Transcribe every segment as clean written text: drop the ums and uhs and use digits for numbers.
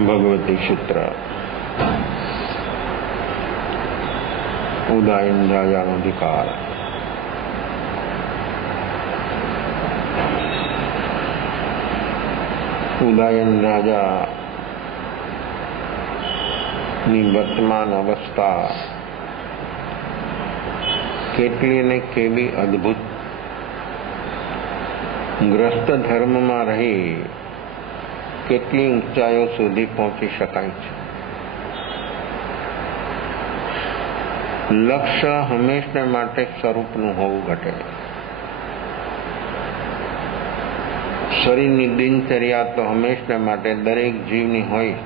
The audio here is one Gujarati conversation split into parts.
भगवती सूत्र उदायन राजाનો અધિકાર। ઉદાયન રાજાની વર્તમાન અવસ્થા કેટલી ને કેવી અદ્ભુત। ગ્રસ્ત ધર્મમાં રહી કેટલી ઊંચાઈઓ સુધી પહોંચી શકાય છે। લક્ષ્ય હંમેશને માટે સ્વરૂપનું હોવું ઘટે। શરીરની દિનચર્યા તો હંમેશને માટે દરેક જીવની હોય,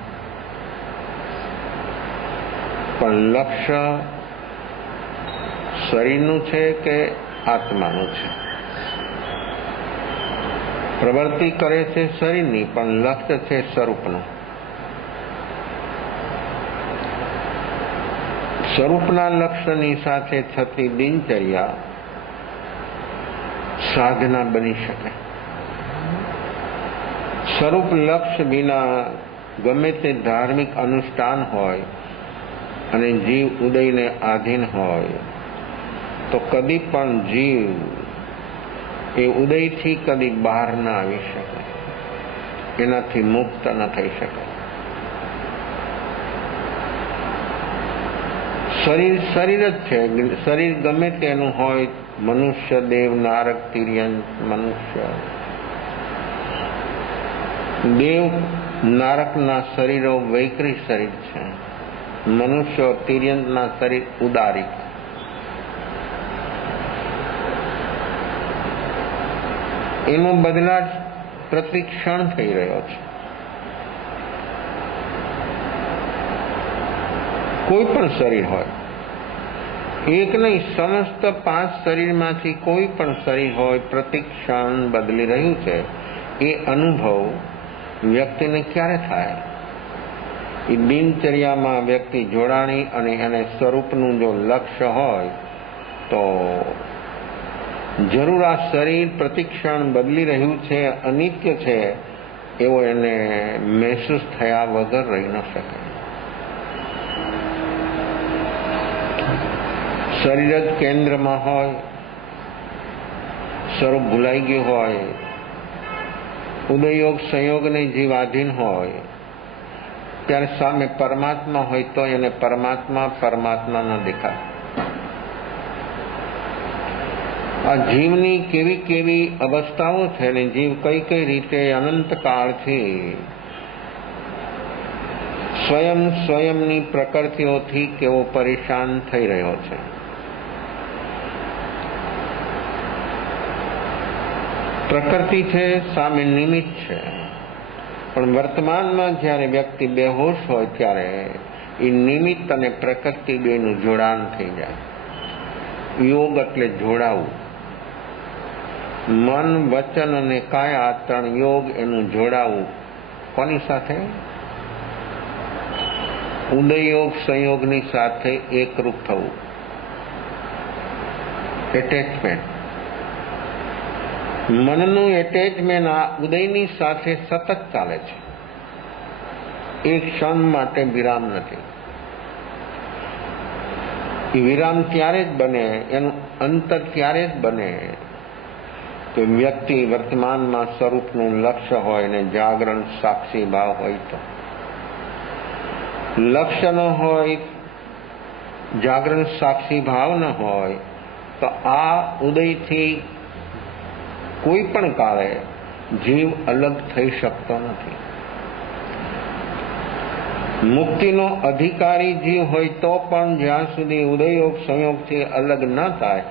પણ લક્ષ્ય શરીરનું છે કે આત્માનું છે? પ્રવૃત્તિ કરે છે શરીરની, પણ લક્ષ્ય છે સ્વરૂપનું। સ્વરૂપના લક્ષ્યની સાથે થતી દિનચર્યા સાધના બની શકે। સ્વરૂપ લક્ષ્ય વિના ગમે તે ધાર્મિક અનુષ્ઠાન હોય અને જીવ ઉદયને આધીન હોય તો કદી પણ જીવ એ ઉદયથી કદી બહાર ના આવી શકે, એનાથી મુક્ત ન થઈ શકે। શરીર શરીર જ છે। શરીર ગમે તેનું હોય, મનુષ્ય, દેવ, નારક, તિર્યંત। મનુષ્ય, દેવ, નારકના શરીરો વૈકરી શરીર છે। મનુષ્ય, તિર્યંતના શરીર ઉદારિક। એનો બદલાવ પ્રતિક્ષણ થઈ રહ્યો છે। કોઈ પણ શરીર હોય, એક નહીં, સમસ્ત 5 શરીરમાંથી કોઈ પણ શરીર હોય, પ્રતિક્ષણ બદલી રહ્યું છે। એ અનુભવ વ્યક્તિને ક્યારે થાય? એ દિનચર્યામાં વ્યક્તિ જોડાણી અને એને સ્વરૂપનું જો લક્ષ્ય હોય તો જરૂર આ શરીર પ્રતિક્ષણ બદલી રહ્યું છે, અનિત્ય છે, એવો એને મહેસૂસ થયા વગર રહી ન શકે। શરીર જ કેન્દ્રમાં હોય, સ્વરૂપ ભૂલાઈ ગયું હોય, ઉદયયોગ સંયોગને જીવાધીન હોય, ત્યારે સામે પરમાત્મા હોય તો એને પરમાત્મા ન દેખાય। આ જીવની કેવી કેવી અવસ્થાઓ છે અને જીવ કઈ કઈ રીતે અનંત કાળથી સ્વયંની પ્રકૃતિઓથી કેવો પરેશાન થઈ રહ્યો છે। પ્રકૃતિ છે સામે નિમિત્ત છે, પણ વર્તમાનમાં જ્યારે વ્યક્તિ બેહોશ હોય ત્યારે એ નિમિત્ત અને પ્રકૃતિ બેનું જોડાણ થઈ જાય। યોગ એટલે જોડાવું। મન, વચન અને કાયા, આ 3 યોગ, એનું જોડાવું કોની સાથે? ઉદયયોગ સંયોગની સાથે એકરૂપ થવું, એટેચમેન્ટ। મનનું એટેચમેન્ટ આ ઉદયની સાથે સતત ચાલે છે, એક ક્ષણ માટે વિરામ નથી। વિરામ ત્યારે જ બને, એનું અંતર ત્યારે જ બને કે વ્યક્તિ વર્તમાનમાં સ્વરૂપનું લક્ષ્ય હોય ને જાગરણ સાક્ષી ભાવ હોય તો। લક્ષ્ય ન હોય, જાગરણ સાક્ષી ભાવ ન હોય તો આ ઉદયથી કોઈ પણ કાળે જીવ અલગ થઈ શકતો નથી। મુક્તિનો અધિકારી જીવ હોય તો પણ જ્યાં સુધી ઉદયયોગ સંયોગથી અલગ ન થાય,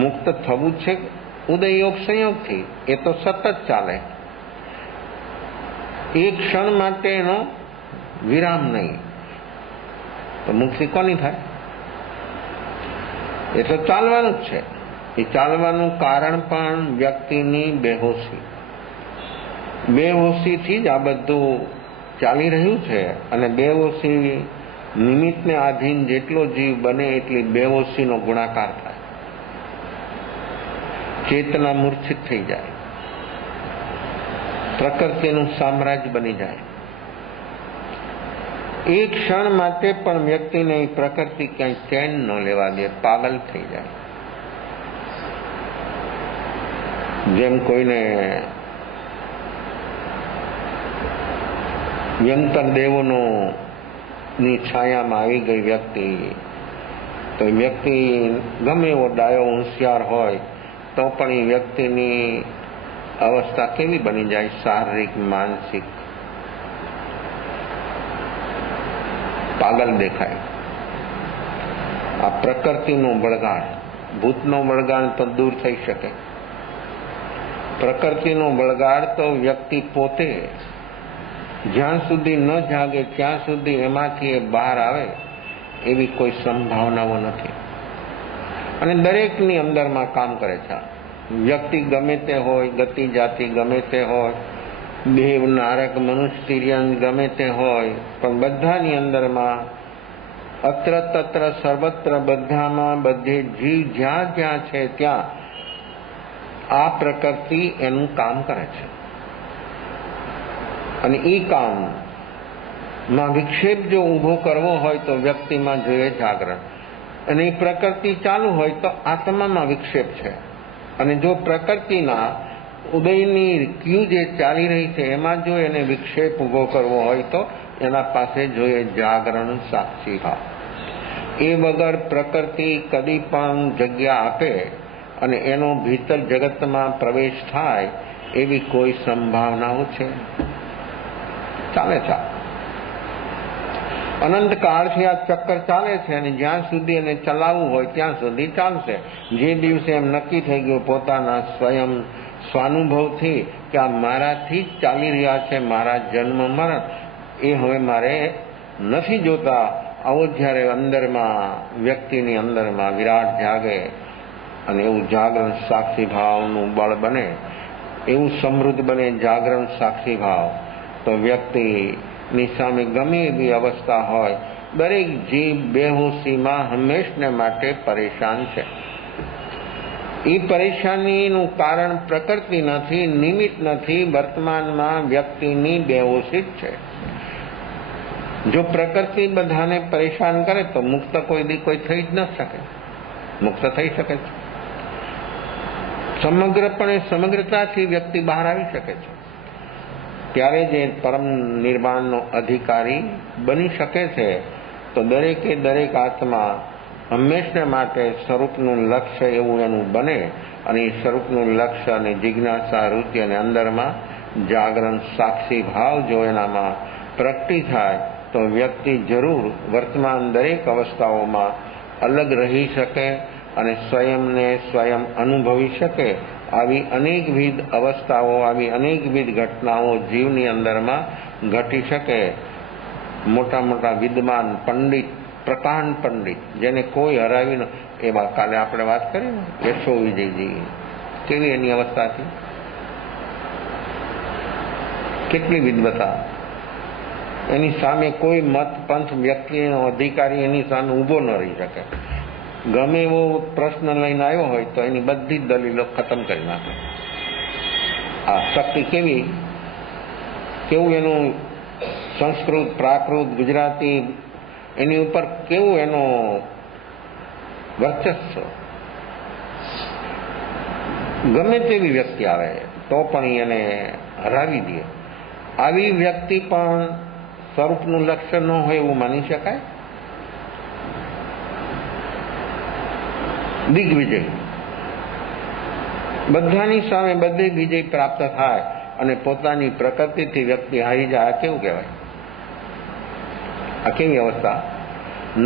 મુક્ત થવું છે ઉદયયોગ સંયોગથી, એ તો સતત ચાલે। એક ક્ષણ માટે એનો વિરામ નહીં તો મુક્તિ કોની થાય? એ તો ચાલવાનું જ છે। એ ચાલવાનું કારણ પણ વ્યક્તિની બેહોશીથી જ આ બધું ચાલી રહ્યું છે। અને બેહોશી નિમિત્તને આધીન જેટલો જીવ બને એટલી બેહોશીનો ગુણાકાર થાય। ચેતના મૂર્છિત થઈ જાય, પ્રકૃતિનું સામ્રાજ્ય બની જાય। એક ક્ષણ માટે પણ વ્યક્તિને પ્રકૃતિ ક્યાંય ચેન ન લેવા દે, પાગલ થઈ જાય. જેમ કોઈને યંતર દેવોનો ની છાયામાં આવી ગઈ વ્યક્તિ, તો વ્યક્તિ ગમે એવો ડાયો હોશિયાર હોય તો પણ એ વ્યક્તિની અવસ્થા કેવી બની જાય, શારીરિક માનસિક પાગલ દેખાય. આ પ્રકૃતિનો બળગાડ, ભૂતનો બળગાડ તો દૂર થઈ શકે, પ્રકૃતિનો બળગાડ તો વ્યક્તિ પોતે જ્યાં સુધી ન જાગે ત્યાં સુધી એમાંથી એ બહાર આવે એવી કોઈ સંભાવનાઓ નથી. અને દરેકની અંદરમાં કામ કરે છે. વ્યક્તિ ગમે તે હોય, ગતિ જાતિ ગમે તે હોય, દેવ નારક મનુષ્ય તિર્યન ગમે તે હોય, પણ બધાની અંદરમાં અત્ર તત્ર સર્વત્ર બધામાં બધે જીવ જ્યાં જ્યાં છે ત્યાં આ પ્રકૃતિ એનું કામ કરે છે. અને એ કામમાં વિક્ષેપ જો ઊભો કરવો હોય તો વ્યક્તિમાં જોઈએ જાગરણ, અને એ પ્રકૃતિ ચાલુ હોય તો આત્મામાં વિક્ષેપ છે. અને જો પ્રકૃતિના ઉદયની ક્યુ જે ચાલી રહી છે એમાં જો એને વિક્ષેપ ઊભો કરવો હોય તો એના પાસે જોઈએ જાગરણ સાક્ષી ભાવ. એ વગર પ્રકૃતિ કદી પણ જગ્યા આપે અને એનો ભીતર જગતમાં પ્રવેશ થાય એવી કોઈ સંભાવનાઓ છે? ચાલે છે. અનંત કાળથી આ ચક્કર ચાલે છે અને જ્યાં સુધી એને ચલાવવું હોય ત્યાં સુધી ચાલશે. જે દિવસે એમ નક્કી થઈ ગયું પોતાના સ્વયં સ્વાનુભવથી કે આ મારાથી જ ચાલી રહ્યા છે, મારા જન્મ મરણ એ હવે મારે નથી જોતા, આવો જ્યારે અંદરમાં વ્યક્તિની અંદરમાં વિરાટ જાગે અને એવું જાગરણ સાક્ષી ભાવનું બળ બને, એવું સમૃદ્ધ બને જાગરણ સાક્ષી ભાવ, તો વ્યક્તિની સામે ગમે એવી અવસ્થા હોય, દરેક જીવ બેહોશીમાં હંમેશને માટે પરેશાન છે. એ પરેશાનીનું કારણ પ્રકૃતિ નથી, નિમિત્ત નથી, વર્તમાનમાં વ્યક્તિની બેહોશી જ છે. જો પ્રકૃતિ બધાને પરેશાન કરે તો મુક્ત કોઈ દી કોઈ થઈ જ ન શકે. મુક્ત થઈ શકે છે સમગ્રપણે, સમગ્રતાથી વ્યક્તિ બહાર આવી શકે છે. ત્યારે જે પરમ નિર્વાણનો અધિકારી બની શકે છે. તો દરેકે દરેક આત્મા હંમેશને માટે સ્વરૂપનું લક્ષ્ય એવું એનું બને, અને એ સ્વરૂપનું લક્ષ્ય અને જિજ્ઞાસા રુચિ અને અંદરમાં જાગરણ સાક્ષી ભાવ જો એનામાં પ્રગટી થાય તો વ્યક્તિ જરૂર વર્તમાન દરેક અવસ્થાઓમાં અલગ રહી શકે અને સ્વયંને સ્વયં અનુભવી શકે. આવી અનેકવિધ અવસ્થાઓ, આવી અનેકવિધ ઘટનાઓ જીવની અંદરમાં ઘટી શકે. મોટા મોટા વિદ્વાન પંડિત, પ્રકાંડ પંડિત, જેને કોઈ હરાવી ન, એવા કાલે આપણે વાત કરી ને યશો વિજયજી, કેવી એની અવસ્થા હતી, કેટલી વિદ્વતા. એની સામે કોઈ મત પંથ વ્યક્તિનો અધિકારી એની સામે ઊભો ન રહી શકે. ગમે એવો પ્રશ્ન લઈને આવ્યો હોય તો એની બધી જ દલીલો ખતમ કરી નાખે. આ શક્તિ કેવી, કેવું એનું સંસ્કૃત, પ્રાકૃત, ગુજરાતી એની ઉપર કેવું એનો વર્ચસ્વ. ગમે તેવી વ્યક્તિ આવે તો પણ એને હરાવી દે. આવી વ્યક્તિ પણ સ્વરૂપનું લક્ષ્ય ન હોય એવું માની શકાય? દિગ્વિજય, બધાની સામે બધે વિજય પ્રાપ્ત થાય અને પોતાની પ્રકૃતિથી વ્યક્તિ હારી જાય, આ કેવું કહેવાય? આ કેવી અવસ્થા?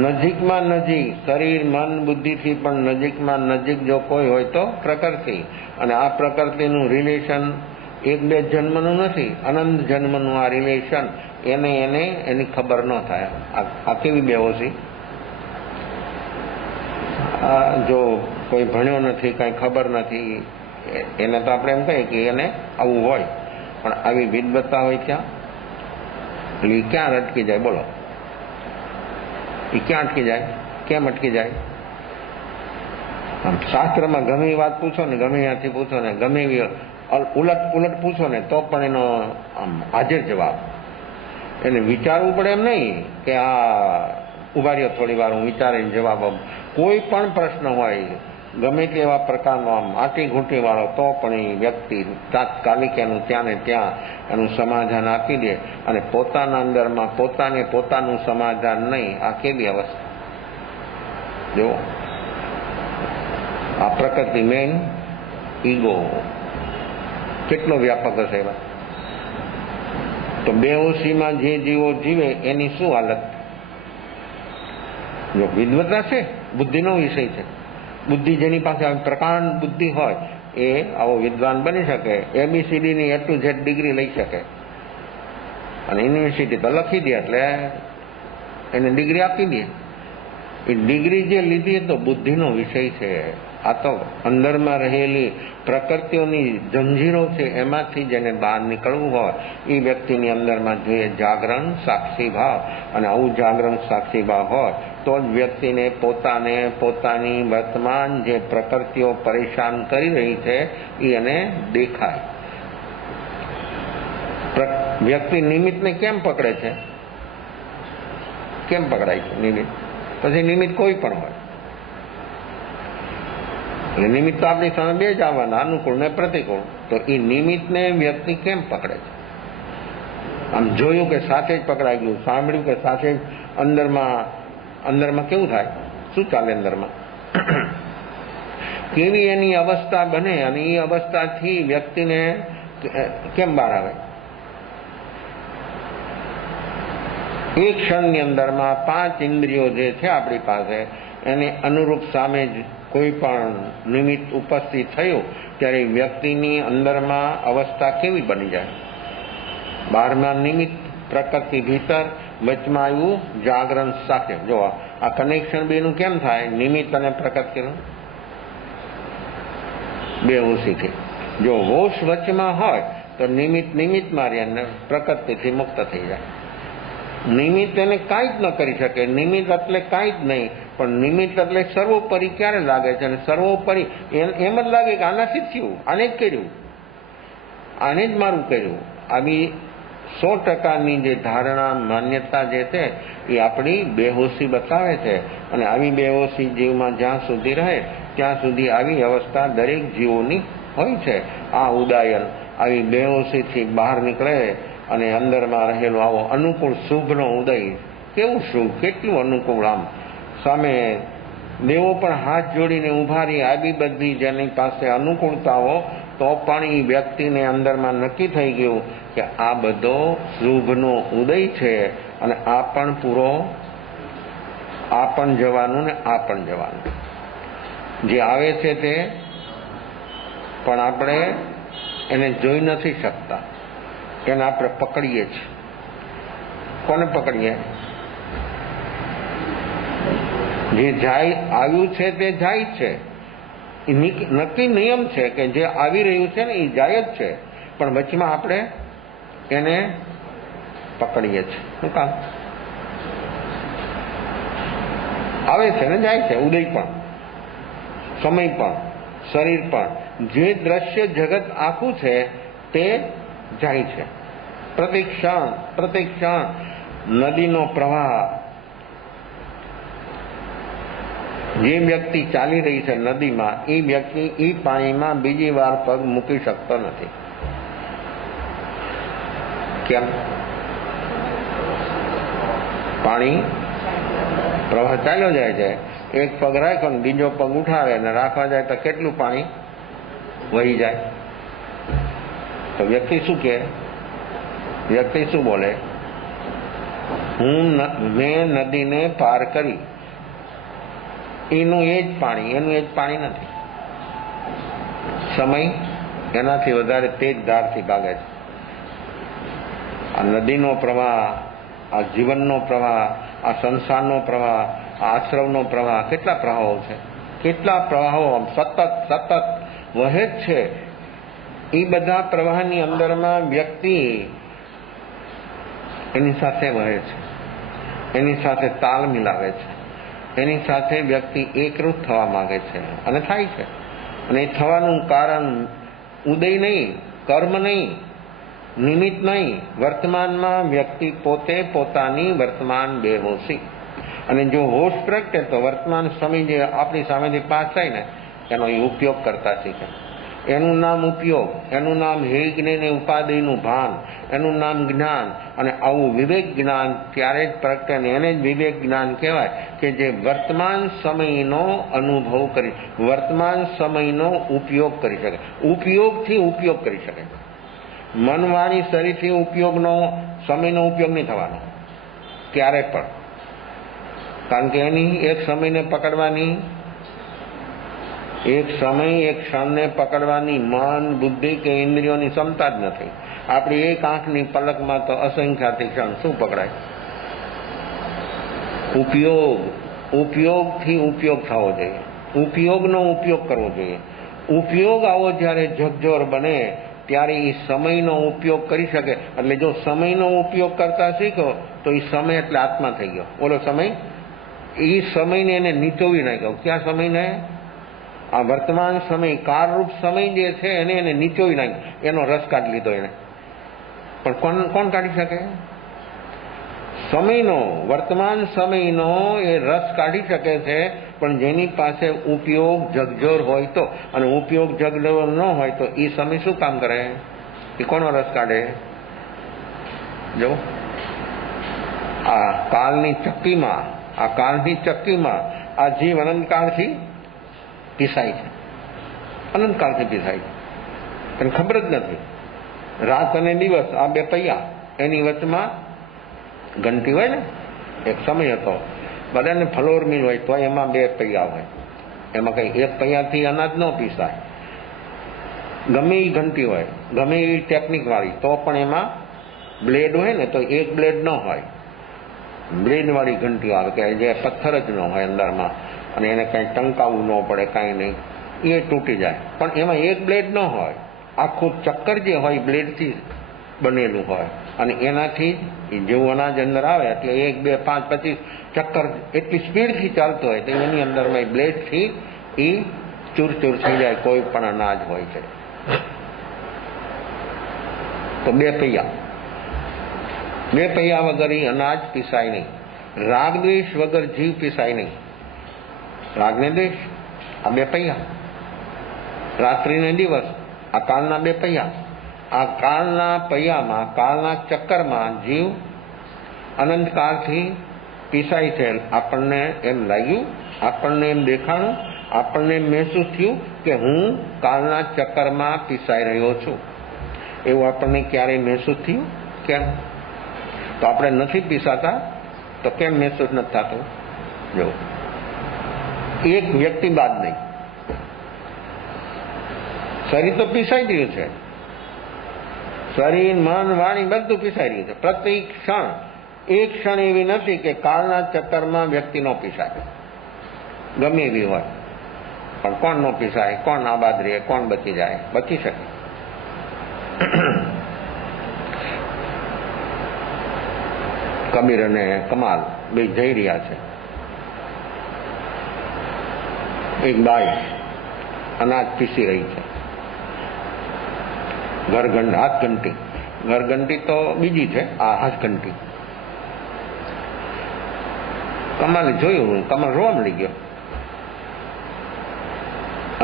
નજીકમાં નજીક, શરીર મન બુદ્ધિથી પણ નજીકમાં નજીક જો કોઈ હોય તો પ્રકૃતિ. અને આ પ્રકૃતિનું રિલેશન એક બે જન્મનું નથી, અનંત જન્મનું આ રિલેશન. એને એની ખબર ન થાય. આ કેવી બેહોશી! જો કોઈ ભણ્યો નથી, કઈ ખબર નથી, એને તો આપણે એમ કહીએ કે એને આવું હોય, પણ આવી વિદ્વત્તા હોય ત્યાં એટલે ક્યાં અટકી જાય? બોલો, એ ક્યાં અટકી જાય? કેમ અટકી જાય? શાસ્ત્રમાં ગમે એ વાત પૂછો ને, ગમે ત્યાંથી પૂછો ને, ગમે એવી ઉલટ પૂછો ને તો પણ એનો આમ હાજર જવાબ. એને વિચારવું પડે એમ નહીં કે આ ઉભા રહ્યો થોડી વાર હું વિચારીને જવાબ આપું. કોઈ પણ પ્રશ્ન હોય ગમે તેવા પ્રકારનો આમ આટી ઘૂંટી વાળો તો પણ એ વ્યક્તિ તાત્કાલિક એનું ત્યાં ને ત્યાં એનું સમાધાન આપી દે અને પોતાના અંદરમાં પોતાને પોતાનું સમાધાન નહીં. આ કેવી અવસ્થા જો આ પ્રકૃતિ મેન ઈગો કેટલો વ્યાપક હશે એવા. તો બેહોશીમાં જે જીવો જીવે એની શું હાલત? જો વિદ્વતા છે, બુદ્ધિનો વિષય છે. બુદ્ધિ જેની પાસે પ્રકાંડ બુદ્ધિ હોય એ આવો વિદ્વાન બની શકે, ABCDની A to Z ડિગ્રી લઈ શકે અને યુનિવર્સિટી તો લખી દે એટલે એને ડિગ્રી આપી દે. એ ડિગ્રી જે લીધી તો બુદ્ધિનો વિષય છે. આ તો અંદરમાં રહેલી પ્રકૃતિઓની જંજીરો છે એમાંથી જેને બહાર નીકળવું હોય એ વ્યક્તિની અંદરમાં જોઈએ જાગરણ સાક્ષી ભાવ. અને આવું જાગરણ સાક્ષી ભાવ હોય તો જ વ્યક્તિને પોતાને પોતાની વર્તમાન જે પ્રકૃતિઓ પરેશાન કરી રહી છે એ એને દેખાય. વ્યક્તિ નિમિત્તને કેમ પકડે છે? કેમ પકડાય છે નિમિત્ત? પછી નિમિત્ત કોઈ પણ હોય એટલે નિમિત્ત તો આપણી સામે બે જ આવવાના, અનુકૂળ ને પ્રતિકૂળ. તો એ નિમિત્તને વ્યક્તિ કેમ પકડે છે? આમ જોયું કે સાથે જ પકડાઈ ગયું, સાંભળ્યું કે સાથે જ અંદરમાં કેવું થાય? શું ચાલે અંદરમાં? કેવી એની અવસ્થા બને અને એ અવસ્થાથી વ્યક્તિને કેમ બહાર આવે? એક ક્ષણની અંદરમાં 5 ઇન્દ્રિયો જે છે આપણી પાસે એને અનુરૂપ સામે જ કોઈ પણ નિમિત્ત ઉપસ્થિત થયું ત્યારે વ્યક્તિની અંદરમાં અવસ્થા કેવી બની જાય? બહારમાં નિમિત્ત પ્રકૃતિ ભીતર, વચમાં આવ્યું જાગરણ સાથે. જો આ કનેક્શન બેનું કેમ થાય? નિમિત્ત અને પ્રકૃતિનું બેહોશીથી. જો હોશ વચમાં હોય તો નિમિત્તમાં રહે અને પ્રકૃતિથી મુક્ત થઈ જાય. નિમિત્ત એને કાંઈ જ ન કરી શકે. નિમિત્ત એટલે કાંઈ જ નહીં, પણ નિમિત્ત એટલે સર્વોપરી ક્યારે લાગે છે? અને સર્વોપરી એમ જ લાગે કે આનાથી જ થયું, આને જ કર્યું, આને જ મારું કર્યું. આવી 100%ની જે ધારણા માન્યતા જે છે એ આપણી બેહોશી બતાવે છે. અને આવી બેહોશી જીવમાં જ્યાં સુધી રહે ત્યાં સુધી આવી અવસ્થા દરેક જીવોની હોય છે. આ ઉદાયન આવી બેહોશીથી બહાર નીકળે અને અંદરમાં રહેલો આવો અનુકૂળ શુભનો ઉદય, કેવું શુભ, કેટલું અનુકૂળ. આમ સામે દેવો પણ હાથ જોડીને ઉભા રહી. આવી બધી જેની પાસે અનુકૂળતાઓ તો પણ એ વ્યક્તિને અંદરમાં નક્કી થઈ ગયું કે આ બધો શુભનો ઉદય છે અને આ પણ પૂરો, આ પણ જવાનું ને આ પણ જવાનું. જે આવે છે તે પણ આપણે એને જોઈ નથી શકતા, એને આપણે પકડીએ છીએ. કોને પકડીએ? જે જાય આવ્યું છે તે જાય છે. નક્કી નિયમ છે કે જે આવી રહ્યું છે ને એ જાય જ છે, પણ વચમાં આપણે એને પકડીએ છીએ. શું કામ? આવે છે ને જાય છે. ઉદય પણ, સમય પણ, શરીર પણ, જે દ્રશ્ય જગત આખું છે તે જાય છે. પ્રતિક્ષણ નદીનો પ્રવાહ. જે વ્યક્તિ ચાલી રહી છે નદીમાં એ વ્યક્તિ એ પાણીમાં બીજી વાર પગ મૂકી શકતો નથી. કેમ? પાણી પ્રવાહ ચાલ્યો જાય છે. એક પગ રાખ્યો ને બીજો પગ ઉઠાવે અને રાખવા જાય તો કેટલું પાણી વહી જાય. તો વ્યક્તિ શું કહે? વ્યક્તિ શું બોલે? મેં નદીને પાર કરી. એનું એ જ પાણી, એનું એ જ પાણી નથી. સમય એનાથી વધારે તેજ ધારથી ભાગે છે. આ નદીનો પ્રવાહ, આ જીવનનો પ્રવાહ, આ સંસારનો પ્રવાહ, આ આશ્રમનો પ્રવાહ, કેટલા પ્રવાહો છે, કેટલા પ્રવાહો સતત વહે જ છે. એ બધા પ્રવાહની અંદરમાં વ્યક્તિ એની સાથે વહે છે, એની સાથે તાલ મિલાવે છે, એની સાથે વ્યક્તિ એકરૂપ થવા માંગે છે અને થાય છે. અને એ થવાનું કારણ ઉદય નહીં, કર્મ નહીં, નિમિત્ત નહીં. વર્તમાનમાં વ્યક્તિ પોતે પોતાની વર્તમાન બેહોશી, અને જો હોશ પ્રગટે તો વર્તમાન સમય જે આપણી સામેથી પાસ થાય ને એનો એ ઉપયોગ કરતા શીખે. એનું નામ ઉપયોગ, એનું નામ હેજ્ઞ ઉપાધિનું ભાન, એનું નામ જ્ઞાન. અને આવું વિવેક જ્ઞાન ત્યારે જ પ્રગટે, અને એને જ વિવેક જ્ઞાન કહેવાય કે જે વર્તમાન સમયનો અનુભવ કરી, વર્તમાન સમયનો ઉપયોગ કરી શકે, ઉપયોગથી ઉપયોગ કરી શકે. મન વાણી શરીરથી ઉપયોગનો સમયનો ઉપયોગ નહીં થવાનો ત્યારે પણ, કારણ કે એની એક સમયને પકડવાની, એક સમય એક ક્ષણને પકડવાની મન બુદ્ધિ કે ઇન્દ્રિયોની ક્ષમતા જ નથી. આપણી એક આંખની પલકમાં તો અસંખ્યાથી ક્ષણ શું પકડાય? ઉપયોગ, ઉપયોગથી ઉપયોગ થવો જોઈએ, ઉપયોગનો ઉપયોગ કરવો જોઈએ. ઉપયોગ આવો જ્યારે ઝકઝોર બને ત્યારે એ સમયનો ઉપયોગ કરી શકે. એટલે જો સમયનો ઉપયોગ કરતા શીખો તો એ સમય એટલે આત્મા થઈ ગયો. બોલો સમય, એ સમયને એને નીચોવી નાખ્યો. ક્યાં સમયને? આ વર્તમાન સમય, કાળરૂપ સમય જે છે એને નીચોવી નાખ્યો, એનો રસ કાઢી લીધો એને. પણ કોણ કાઢી શકે? સમયનો, વર્તમાન સમયનો એ રસ કાઢી શકે છે, પણ જેની પાસે ઉપયોગ જગજોર હોય તો. અને ઉપયોગ જગજોર ન હોય તો એ સમય શું કામ કરે? એ કોનો રસ કાઢે? જો આ કાળની ચક્કીમાં આ જીવ અનંતકાળથી પીસાય છે, અનંતકાળથી પીસાય છે. એને ખબર જ નથી. રાત અને દિવસ આ બે પૈયા, એની વચમાં ઘંટી હોય ને, એક સમય હતો બધાને ફ્લોર મિલ હોય તો એમાં બે પૈયા હોય, એમાં કઈ એક પૈયાથી અનાજ ન પીસાય. ગમે એ ઘંટી હોય, ગમે એ ટેકનિક વાળી, તો પણ એમાં બ્લેડ હોય ને તો એક બ્લેડ ન હોય, બ્લેડ વાળી ઘંટી આવે કે જે પથ્થર જ ન હોય અંદરમાં, અને એને કઈ ટંકાવવું ન પડે, કાંઈ નહીં, એ તૂટી જાય. પણ એમાં એક બ્લેડ ન હોય, આખું ચક્કર જે હોય બ્લેડથી બનેલું હોય, અને એનાથી જેવું અનાજ અંદર આવે એટલે 1, 2, 5, 25 ચક્કર એટલી સ્પીડથી ચાલતો હોય તો એની અંદરમાં બ્લેડથી એ ચૂરચૂર થઈ જાય, કોઈ પણ અનાજ હોય છે. તો બે પૈયા વગર એ અનાજ પીસાય નહીં. રાગ દ્વેષ વગર જીવ પીસાય નહીં. રાગ ને દ્વેષ આ બે પૈયા, રાત્રિ ને દિવસ આ કાળના બે પૈયા. આ કાળના પૈયામાં, કાળના ચક્કરમાં જીવ અનંતકાળથી પીસાય છે. આપણને એમ લાગ્યું, આપણને એમ દેખાણું, આપણને એમ મહેસૂસ થયું કે હું કાળના ચક્કરમાં પીસાઈ રહ્યો છું. એવું આપણને ક્યારેય મહેસૂસ થયું? કેમ? તો આપણે નથી પીસાતા તો કેમ મહેસૂસ નથી થતું? જો એક વ્યક્તિ બાદ નહીં, શરીર તો પીસાઈ રહ્યું છે, શરીર મન વાણી બધું પીસાઈ રહ્યું છે. પ્રતિ ક્ષણ, એક ક્ષણ એવી નથી કે કાળના ચક્કરમાં વ્યક્તિ ન પીસાય, ગમે એવી હોય. પણ કોણ ન પીસાય? કોણ આબાદ રહે? કોણ બચી જાય? બચી શકે. કબીર અને કમાલ બે જઈ રહ્યા છે. એક બાઈ અનાજ પીસી રહી છે. ઘરઘંટી તો બીજી છે, આ હાથઘંટી. કમાલે જોયું, કમાલ રોવા મળી ગયો.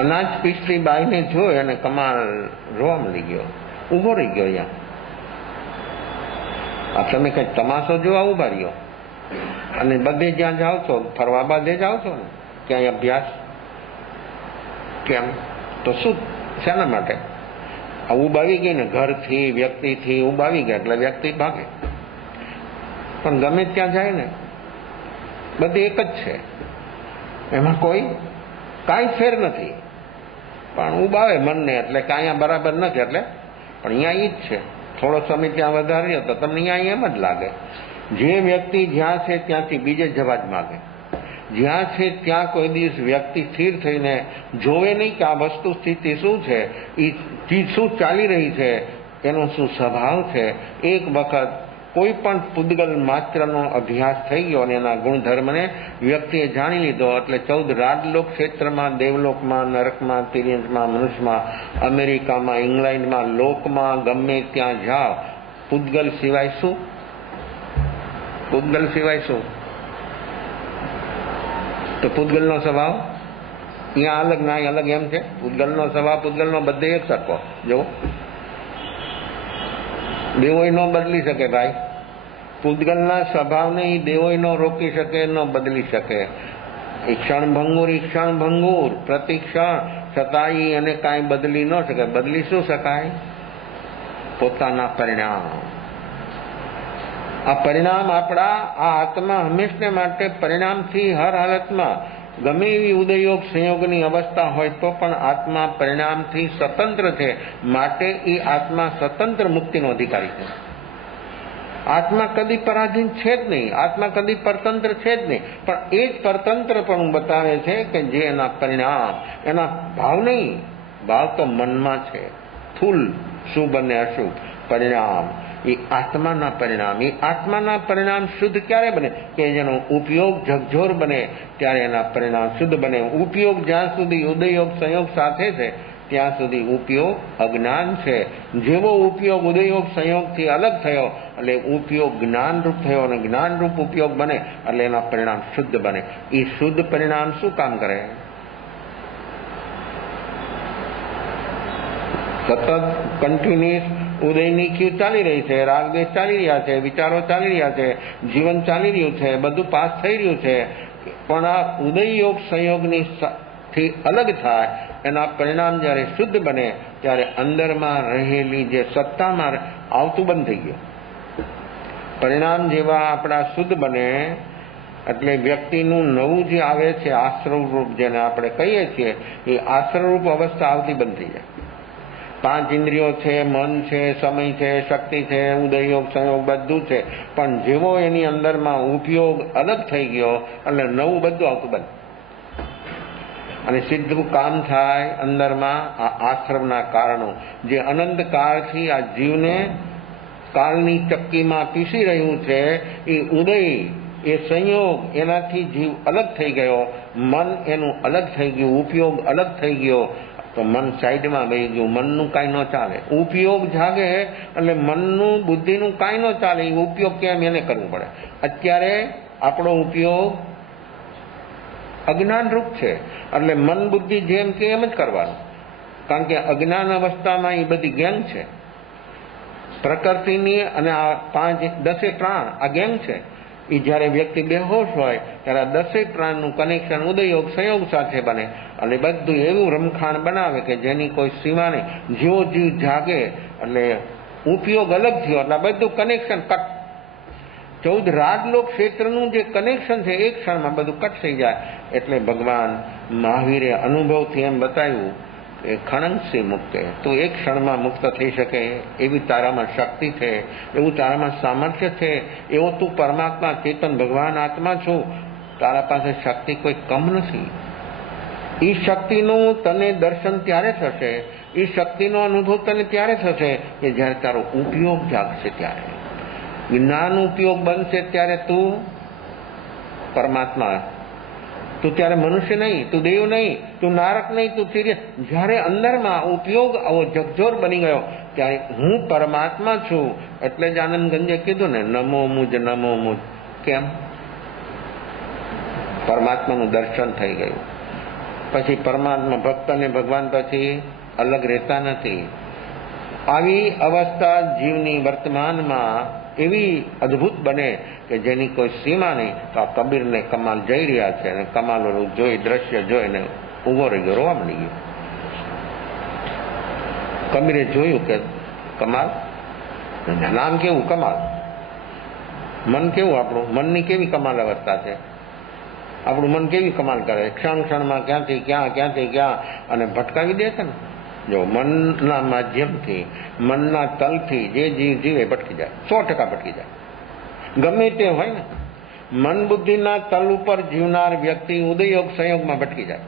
અનાજ પીસતી બાઈને જોઈ અને કમાલ રોવા મળી ગયો, ઉભો રહી ગયો. અહીંયા આ તમે કઈ તમાશો જોવા ઉભા રહ્યો, અને બધે જ્યાં જાઓ છો, ફરવા બાદે જાઓ છો ને, ક્યાંય અભ્યાસ કેમ? તો શું, શેના માટે? આ ઊબ આવી ગઈ ને, ઘરથી વ્યક્તિથી ઊબ આવી ગયા એટલે વ્યક્તિ ભાગે. પણ ગમે ત્યાં જાય ને બધી એક જ છે, એમાં કોઈ કાંઈ ફેર નથી. પણ ઊબ આવે મનને એટલે કે અહીંયા બરાબર નથી, એટલે પણ અહીંયા ઈ જ છે. થોડો સમય ત્યાં વધારે તો તમને અહીંયા એમ જ લાગે. જે વ્યક્તિ જ્યાં છે ત્યાંથી બીજે જવા જ માગે. જ્યાં છે ત્યાં કોઈ દિવસ વ્યક્તિ સ્થિર થઈને જોવે નહીં કે આ વસ્તુ સ્થિતિ શું છે, એ ચીજ શું ચાલી રહી છે, એનો શું સ્વભાવ છે. એક વખત કોઈ પણ પૂદગલ માત્રનો અભ્યાસ થઈ ગયો અને એના ગુણધર્મને વ્યક્તિએ જાણી લીધો એટલે 14 રાજલોક ક્ષેત્રમાં, દેવલોકમાં, નરકમાં, તિર્યંશમાં, મનુષ્યમાં, અમેરિકામાં, ઇંગ્લેન્ડમાં, લોકમાં ગમે ત્યાં જાઓ, પૂદગલ સિવાય શું? પૂદગલ સિવાય શું? તો પૂદગલનો સ્વભાવ અહીંયા અલગ ના અલગ એમ છે. પૂદગલનો સ્વભાવ પૂદગલનો બધે એક સરખો. જો દેવોય ન બદલી શકે ભાઈ. પૂદગલના સ્વભાવને દેવોય ન રોકી શકે, ન બદલી શકે. ક્ષણ ભંગુર પ્રતિક્ષણ છતાંય એને કાંઈ બદલી ન શકે. બદલી શું શકાય? પોતાના પરિણામ. આ પરિણામ આપણા આ આત્મા હંમેશને માટે પરિણામથી હર હાલતમાં ગમે એવી ઉદયયોગ સંયોગની અવસ્થા હોય તો પણ આત્મા પરિણામથી સ્વતંત્ર છે. માટે એ આત્મા સ્વતંત્ર મુક્તિનો અધિકારી છે. આત્મા કદી પરાધીન છે જ નહીં, આત્મા કદી પરતંત્ર છે જ નહીં. પણ એ જ પરતંત્ર પણ બતાવે છે કે જે એના પરિણામ, એના ભાવ નહીં, ભાવ તો મનમાં છે. સ્થૂલ શુભ અને અશુભ પરિણામ એ આત્માના પરિણામ. એ આત્માના પરિણામ શુદ્ધ ક્યારે બને? કે જેનો ઉપયોગ ઝકઝોર બને ત્યારે એના પરિણામ શુદ્ધ બને. ઉપયોગ જ્યાં સુધી ઉદયયોગ સંયોગ સાથે છે ત્યાં સુધી ઉપયોગ અજ્ઞાન છે. જેવો ઉપયોગ ઉદયયોગ સંયોગથી અલગ થયો એટલે ઉપયોગ જ્ઞાનરૂપ થયો અને જ્ઞાનરૂપ ઉપયોગ બને એટલે એના પરિણામ શુદ્ધ બને. એ શુદ્ધ પરિણામ શું કામ કરે? સતત કન્ટિન્યુઅસ ઉદયની ક્યુ ચાલી રહી છે, રાગદેશ ચાલી રહ્યા છે, વિચારો ચાલી રહ્યા છે, જીવન ચાલી રહ્યું છે, બધું પાસ થઈ રહ્યું છે. પણ આ ઉદયયોગ સંયોગની થી અલગ થાય એના પરિણામ જ્યારે શુદ્ધ બને ત્યારે અંદરમાં રહેલી જે સત્તામાં આવતું બંધ થઈ ગયું. પરિણામ જેવા આપણા શુદ્ધ બને એટલે વ્યક્તિનું નવું જે આવે છે આશ્રવ રૂપ, જેને આપણે કહીએ છીએ, એ આશ્રવ રૂપ અવસ્થા આવતી બંધ થઈ જાય. 5 ઇન્દ્રિયો છે, મન છે, સમય છે, શક્તિ છે, ઉદયયોગ સંયોગ બધું છે. પણ જેવો એની અંદરમાં ઉપયોગ અલગ થઈ ગયો એટલે નવું બધું આવતું બંધ અને સીધું કામ થાય અંદરમાં આ આશ્રમના કારણો જે અનંત કાળથી આ જીવને કાળની ચક્કીમાં પીસી રહ્યું છે. એ ઉદય, એ સંયોગ, એનાથી જીવ અલગ થઈ ગયો, મન એનું અલગ થઈ ગયું, ઉપયોગ અલગ થઈ ગયો તો મન સાઈડમાં વહી ગયું. મનનું કાંઈ ન ચાલે. ઉપયોગ જાગે એટલે મનનું બુદ્ધિનું કાંઈ ન ચાલે. એ ઉપયોગ કેમ એને કરવું પડે. અત્યારે આપણો ઉપયોગ અજ્ઞાન રૂપ છે એટલે મન બુદ્ધિ જેમ કે એમ જ કરવાનું. કારણ કે અજ્ઞાન અવસ્થામાં એ બધી ગેંગ છે પ્રકૃતિની અને આ 10 પ્રાણ આ ગેંગ છે. એ જ્યારે વ્યક્તિ બેહોશ હોય ત્યારે 10 પ્રાણનું કનેક્શન ઉદયયોગ સંયોગ સાથે બને અને બધું એવું રમખાણ બનાવે કે જેની કોઈ સીમા નહીં. જેવો જીવ જાગે એટલે ઉપયોગ અલગ થયો એટલે બધું કનેક્શન કટ. 14 રાજલોક ક્ષેત્રનું જે કનેક્શન છે એક ક્ષણમાં બધું કટ થઈ જાય. એટલે ભગવાન મહાવીરે અનુભવથી એમ બતાવ્યું કે ખણંગથી મુક્ત, તું એક ક્ષણમાં મુક્ત થઈ શકે એવી તારામાં શક્તિ છે, એવું તારામાં સામર્થ્ય છે, એવો તું પરમાત્મા ચેતન ભગવાન આત્મા છું. તારા પાસે શક્તિ કોઈ કમ નથી. એ શક્તિનું તને દર્શન ત્યારે થશે, એ શક્તિનો અનુભવ તને ત્યારે થશે કે જ્યારે તારો ઉપયોગ જાગશે. ત્યારે જ્ઞાન ઉપયોગ બનશે ત્યારે તું પરમાત્મા, તું ત્યારે મનુષ્ય નહીં, તું દેવ નહીં, તું નારક નહીં, તું તિર્ય. જ્યારે અંદરમાં ઉપયોગ આવો જગજોર બની ગયો ત્યારે હું પરમાત્મા છું. એટલે જ આનંદ ગંજે કીધું ને, નમો મુજ નમો મુજ. કેમ? પરમાત્માનું દર્શન થઈ ગયું. પછી પરમાત્મા ભક્ત અને ભગવાન પછી અલગ રહેતા નથી. આવી અવસ્થા જીવની વર્તમાનમાં એવી અદ્ભુત બને કે જેની કોઈ સીમા નહીં. તો આ કબીરને કમાલ જઈ રહ્યા છે અને કમાલોનું જોઈ, દ્રશ્ય જોઈને ઉભો રહી ગયો, રોવા મળી ગયો. કબીરે જોયું કે કમાલ, નામ કેવું કમાલ, મન કેવું, આપણું મનની કેવી કમાલ અવસ્થા છે. આપણું મન કેવી કમાલ કરે, ક્ષણ ક્ષણમાં ક્યાંથી ક્યાં અને ભટકાવી દે છે ને. જો મનના માધ્યમથી, મનના તલથી જે જીવ જીવે ભટકી જાય, 100% ભટકી જાય. ગમે તે હોય ને, મન બુદ્ધિના તલ ઉપર જીવનાર વ્યક્તિ ઉદયયોગ સંયોગમાં ભટકી જાય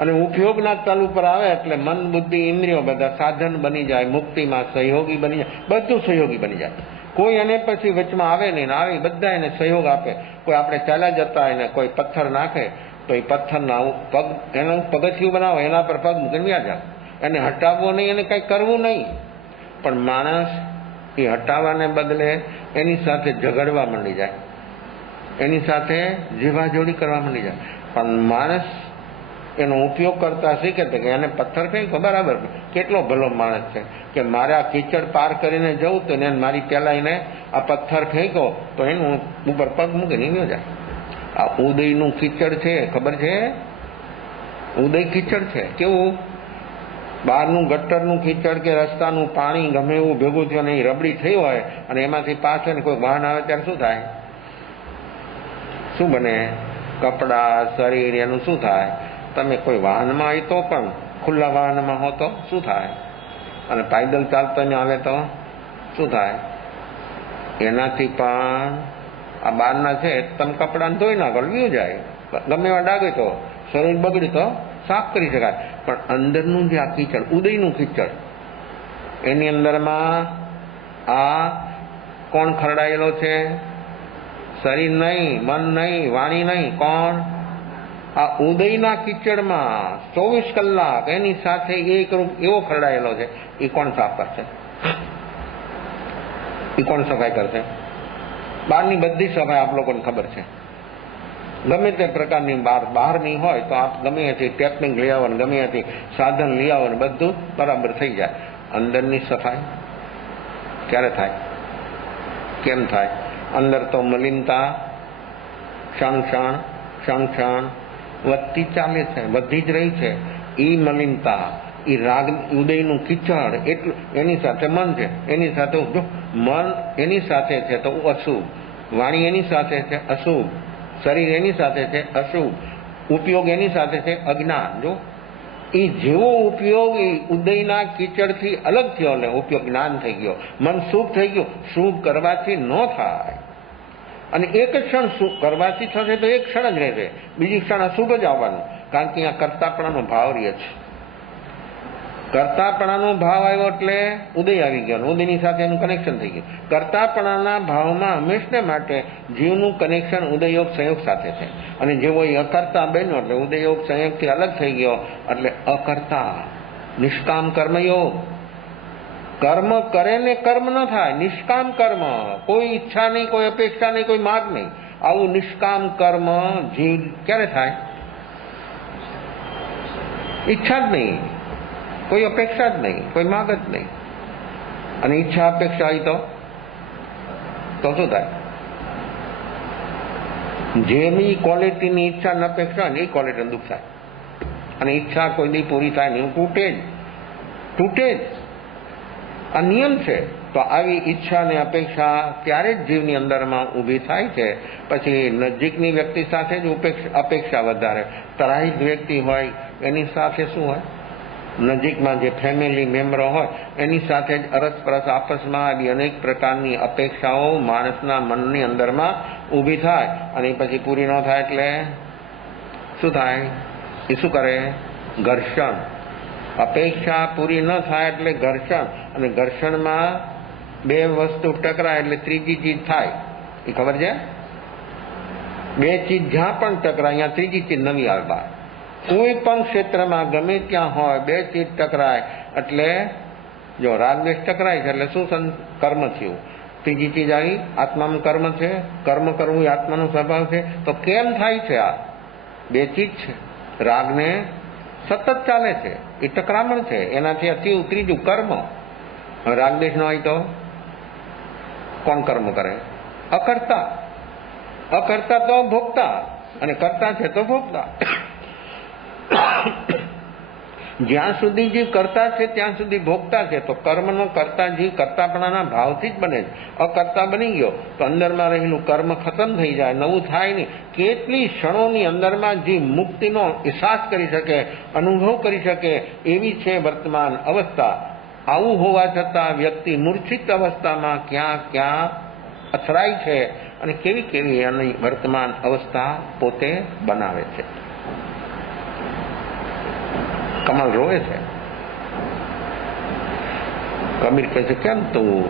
અને ઉપયોગના તલ ઉપર આવે એટલે મન બુદ્ધિ ઇન્દ્રિયો બધા સાધન બની જાય, મુક્તિમાં સહયોગી બની જાય, બધું સહયોગી બની જાય. કોઈ એને પછી વચમાં આવે નહીં ને આવી બધા એને સહયોગ આપે. કોઈ આપણે ચાલ્યા જતા હોય ને કોઈ પથ્થર નાખે તો એ પથ્થરના પગ એનું પગથિયું બનાવો, એના પર પગ મૂકીને જાય. એને હટાવવો નહીં, એને કંઈ કરવું નહીં. પણ માણસ એ હટાવવાને બદલે એની સાથે ઝઘડવા માંડી જાય, એની સાથે જીવાજોડી કરવા માંડી જાય. પણ માણસ એનો ઉપયોગ કરતા શીખે કે એને પથ્થર ફેંકો, બરાબર, કેટલો ભલો માણસ છે કે મારે આ કીચડ પાર કરીને જવું તો એને મારી પહેલા એને આ પથ્થર ફેંકો તો એનું ઉપર પગ મૂકીને ગયો જાય. આ ઉદયનું કીચડ છે, ખબર છે? ઉદય કીચડ છે કેવું? બહારનું ગટરનું કીચડ કે રસ્તાનું પાણી ગમે એવું ભેગું થયું અને એ રબડી થઈ હોય અને એમાંથી પાછળ કોઈ વાહન આવે ત્યારે શું થાય? શું બને? કપડાં, શરીર, એનું શું થાય? તમે કોઈ વાહનમાં આવી તો પણ ખુલ્લા વાહનમાં હો તો શું થાય? અને પાયદલ ચાલતો ને આવે તો શું થાય? એનાથી પણ આ બહારના છે તમે કપડાને ધોઈ નાખો, વ્યુ જાય, ગમે એવા ડાગે તો શરીર બગડી તો સાફ કરી શકાય. પણ અંદરનું જે આ કીચડ, ઉદયનું કીચડ, એની અંદરમાં આ કોણ ખરડાયેલો છે? શરીર નહીં, મન નહીં, વાણી નહીં, કોણ? આ ઉદયના કીચડમાં 24 કલાક એની સાથે એક રૂપ એવો ખરડાયેલો છે. એ કોણ સાફ કરશે? એ કોણ સફાઈ કરશે? બહારની બધી સફાઈ આપ લોકોને ખબર છે. ગમે તે પ્રકારની બહારની હોય તો આપ ગમે ત્યાંથી ટેકનિક લઈ આવો ને ગમે ત્યાંથી સાધન લઈ આવો ને બધું બરાબર થઈ જાય. અંદરની સફાઈ ક્યારે થાય? કેમ થાય? અંદર તો મલિનતા ક્ષણ વધતી ચાલે છે, વધી જ રહી છે. એ મલિનતા, એ રાગ, ઉદયનું કીચડ, એટલું એની સાથે મન છે, એની સાથે જો મન એની સાથે છે તો અશુભ, વાણી એની સાથે છે અશુભ, શરીર એની સાથે છે અશુભ, ઉપયોગ એની સાથે છે અજ્ઞાન. જો એ જેવો ઉપયોગ એ ઉદયના કીચડથી અલગ થયો ને ઉપયોગ જ્ઞાન થઈ ગયો, મન શુભ થઈ ગયું. શુભ કરવાથી ન થાય અને એક ક્ષણ શુભ કરવાથી થશે તો એક ક્ષણ જ રહેશે, બીજી ક્ષણ અશુભ જ આવવાનું. કારણ કે અહીંયા કર્તાપણાનો ભાવ રહે છે. કર્તાપણાનો ભાવ આવ્યો એટલે ઉદય આવી ગયો, ઉદયની સાથે એનું કનેક્શન થઈ ગયું. કર્તાપણાના ભાવમાં હંમેશને માટે જીવનું કનેક્શન ઉદયયોગ સંયોગ સાથે છે. અને જેવો એ અકર્તા બન્યો એટલે ઉદયયોગ સંયોગથી અલગ થઈ ગયો એટલે અકર્તા, નિષ્કામ કર્મયોગ. કર્મ કરે ને કર્મ ન થાય, નિષ્કામ કર્મ, કોઈ ઈચ્છા નહીં, કોઈ અપેક્ષા નહીં, કોઈ માગ નહીં. આવું નિષ્કામ કર્મ જીવ ક્યારે થાય? ઈચ્છા જ નહીં, કોઈ અપેક્ષા જ નહીં, કોઈ માગ જ નહીં. અને ઈચ્છા અપેક્ષા આવી તો શું થાય? જેની ક્વોલિટીની ઈચ્છા ન અપેક્ષા હોય ને એ ક્વોલિટીનું દુઃખ થાય. અને ઈચ્છા કોઈ દી પૂરી થાય નહીં, તૂટે જ. આ નિયમ છે. તો આવી ઈચ્છા અને અપેક્ષા ત્યારે જ જીવની અંદરમાં ઊભી થાય છે. પછી નજીકની વ્યક્તિ સાથે જ અપેક્ષા વધારે. તરાહિત વ્યક્તિ હોય એની સાથે શું હોય? નજીકમાં જે ફેમિલી મેમ્બરો હોય એની સાથે જ અરસપરસ આપસમાં આવી અનેક પ્રકારની અપેક્ષાઓ માણસના મનની અંદરમાં ઊભી થાય. અને પછી પૂરી ન થાય એટલે શું થાય? એ શું કરે? ઘર્ષણ. અપેક્ષા પૂરી ન થાય એટલે ઘર્ષણ. અને ઘર્ષણમાં બે વસ્તુ ટકરાય એટલે ત્રીજી ચીજ થાય. એ ખબર છે? બે ચીજ જ્યાં પણ ટકરાય અહીંયા ત્રીજી ચીજ નવી આવે. કોઈ પણ ક્ષેત્રમાં ગમે ત્યાં હોય બે ચીજ ટકરાય એટલે જો રાગદ્વેષ ટકરાય છે એટલે શું? કર્મ થયું. ત્રીજી ચીજ આવી આત્માનું કર્મ છે. કર્મ કરવું એ આત્માનો સ્વભાવ છે. તો કેમ થાય છે? આ બે ચીજ છે. રાગને સતત ચાલે છે, એ ટકરામણ છે. એનાથી અતિ ત્રીજું કર્મ. રાગદ્વેષ ન હોય તો કોણ કર્મ કરે? અકર્તા. અકર્તા તો ભોગતા અને કરતા છે તો ભોગતા. જ્યાં સુધી જીવ કરતા છે ત્યાં સુધી ભોગતા છે. તો કર્મનો કરતા જીવ કરતાપણાના ભાવથી જ બને છે. અકર્તા બની ગયો તો અંદરમાં રહેલું કર્મ ખતમ થઈ જાય, નવું થાય નહીં. કેટલી ક્ષણોની અંદરમાં જીવ મુક્તિનો અહેસાસ કરી શકે, અનુભવ કરી શકે એવી છે વર્તમાન અવસ્થા. આવું હોવા છતાં વ્યક્તિ મૂર્છિત અવસ્થામાં ક્યાં અથડાય છે અને કેવી એની વર્તમાન અવસ્થા પોતે બનાવે છે. કમલ રોવે છે. કબીર કહે છે કેમ તું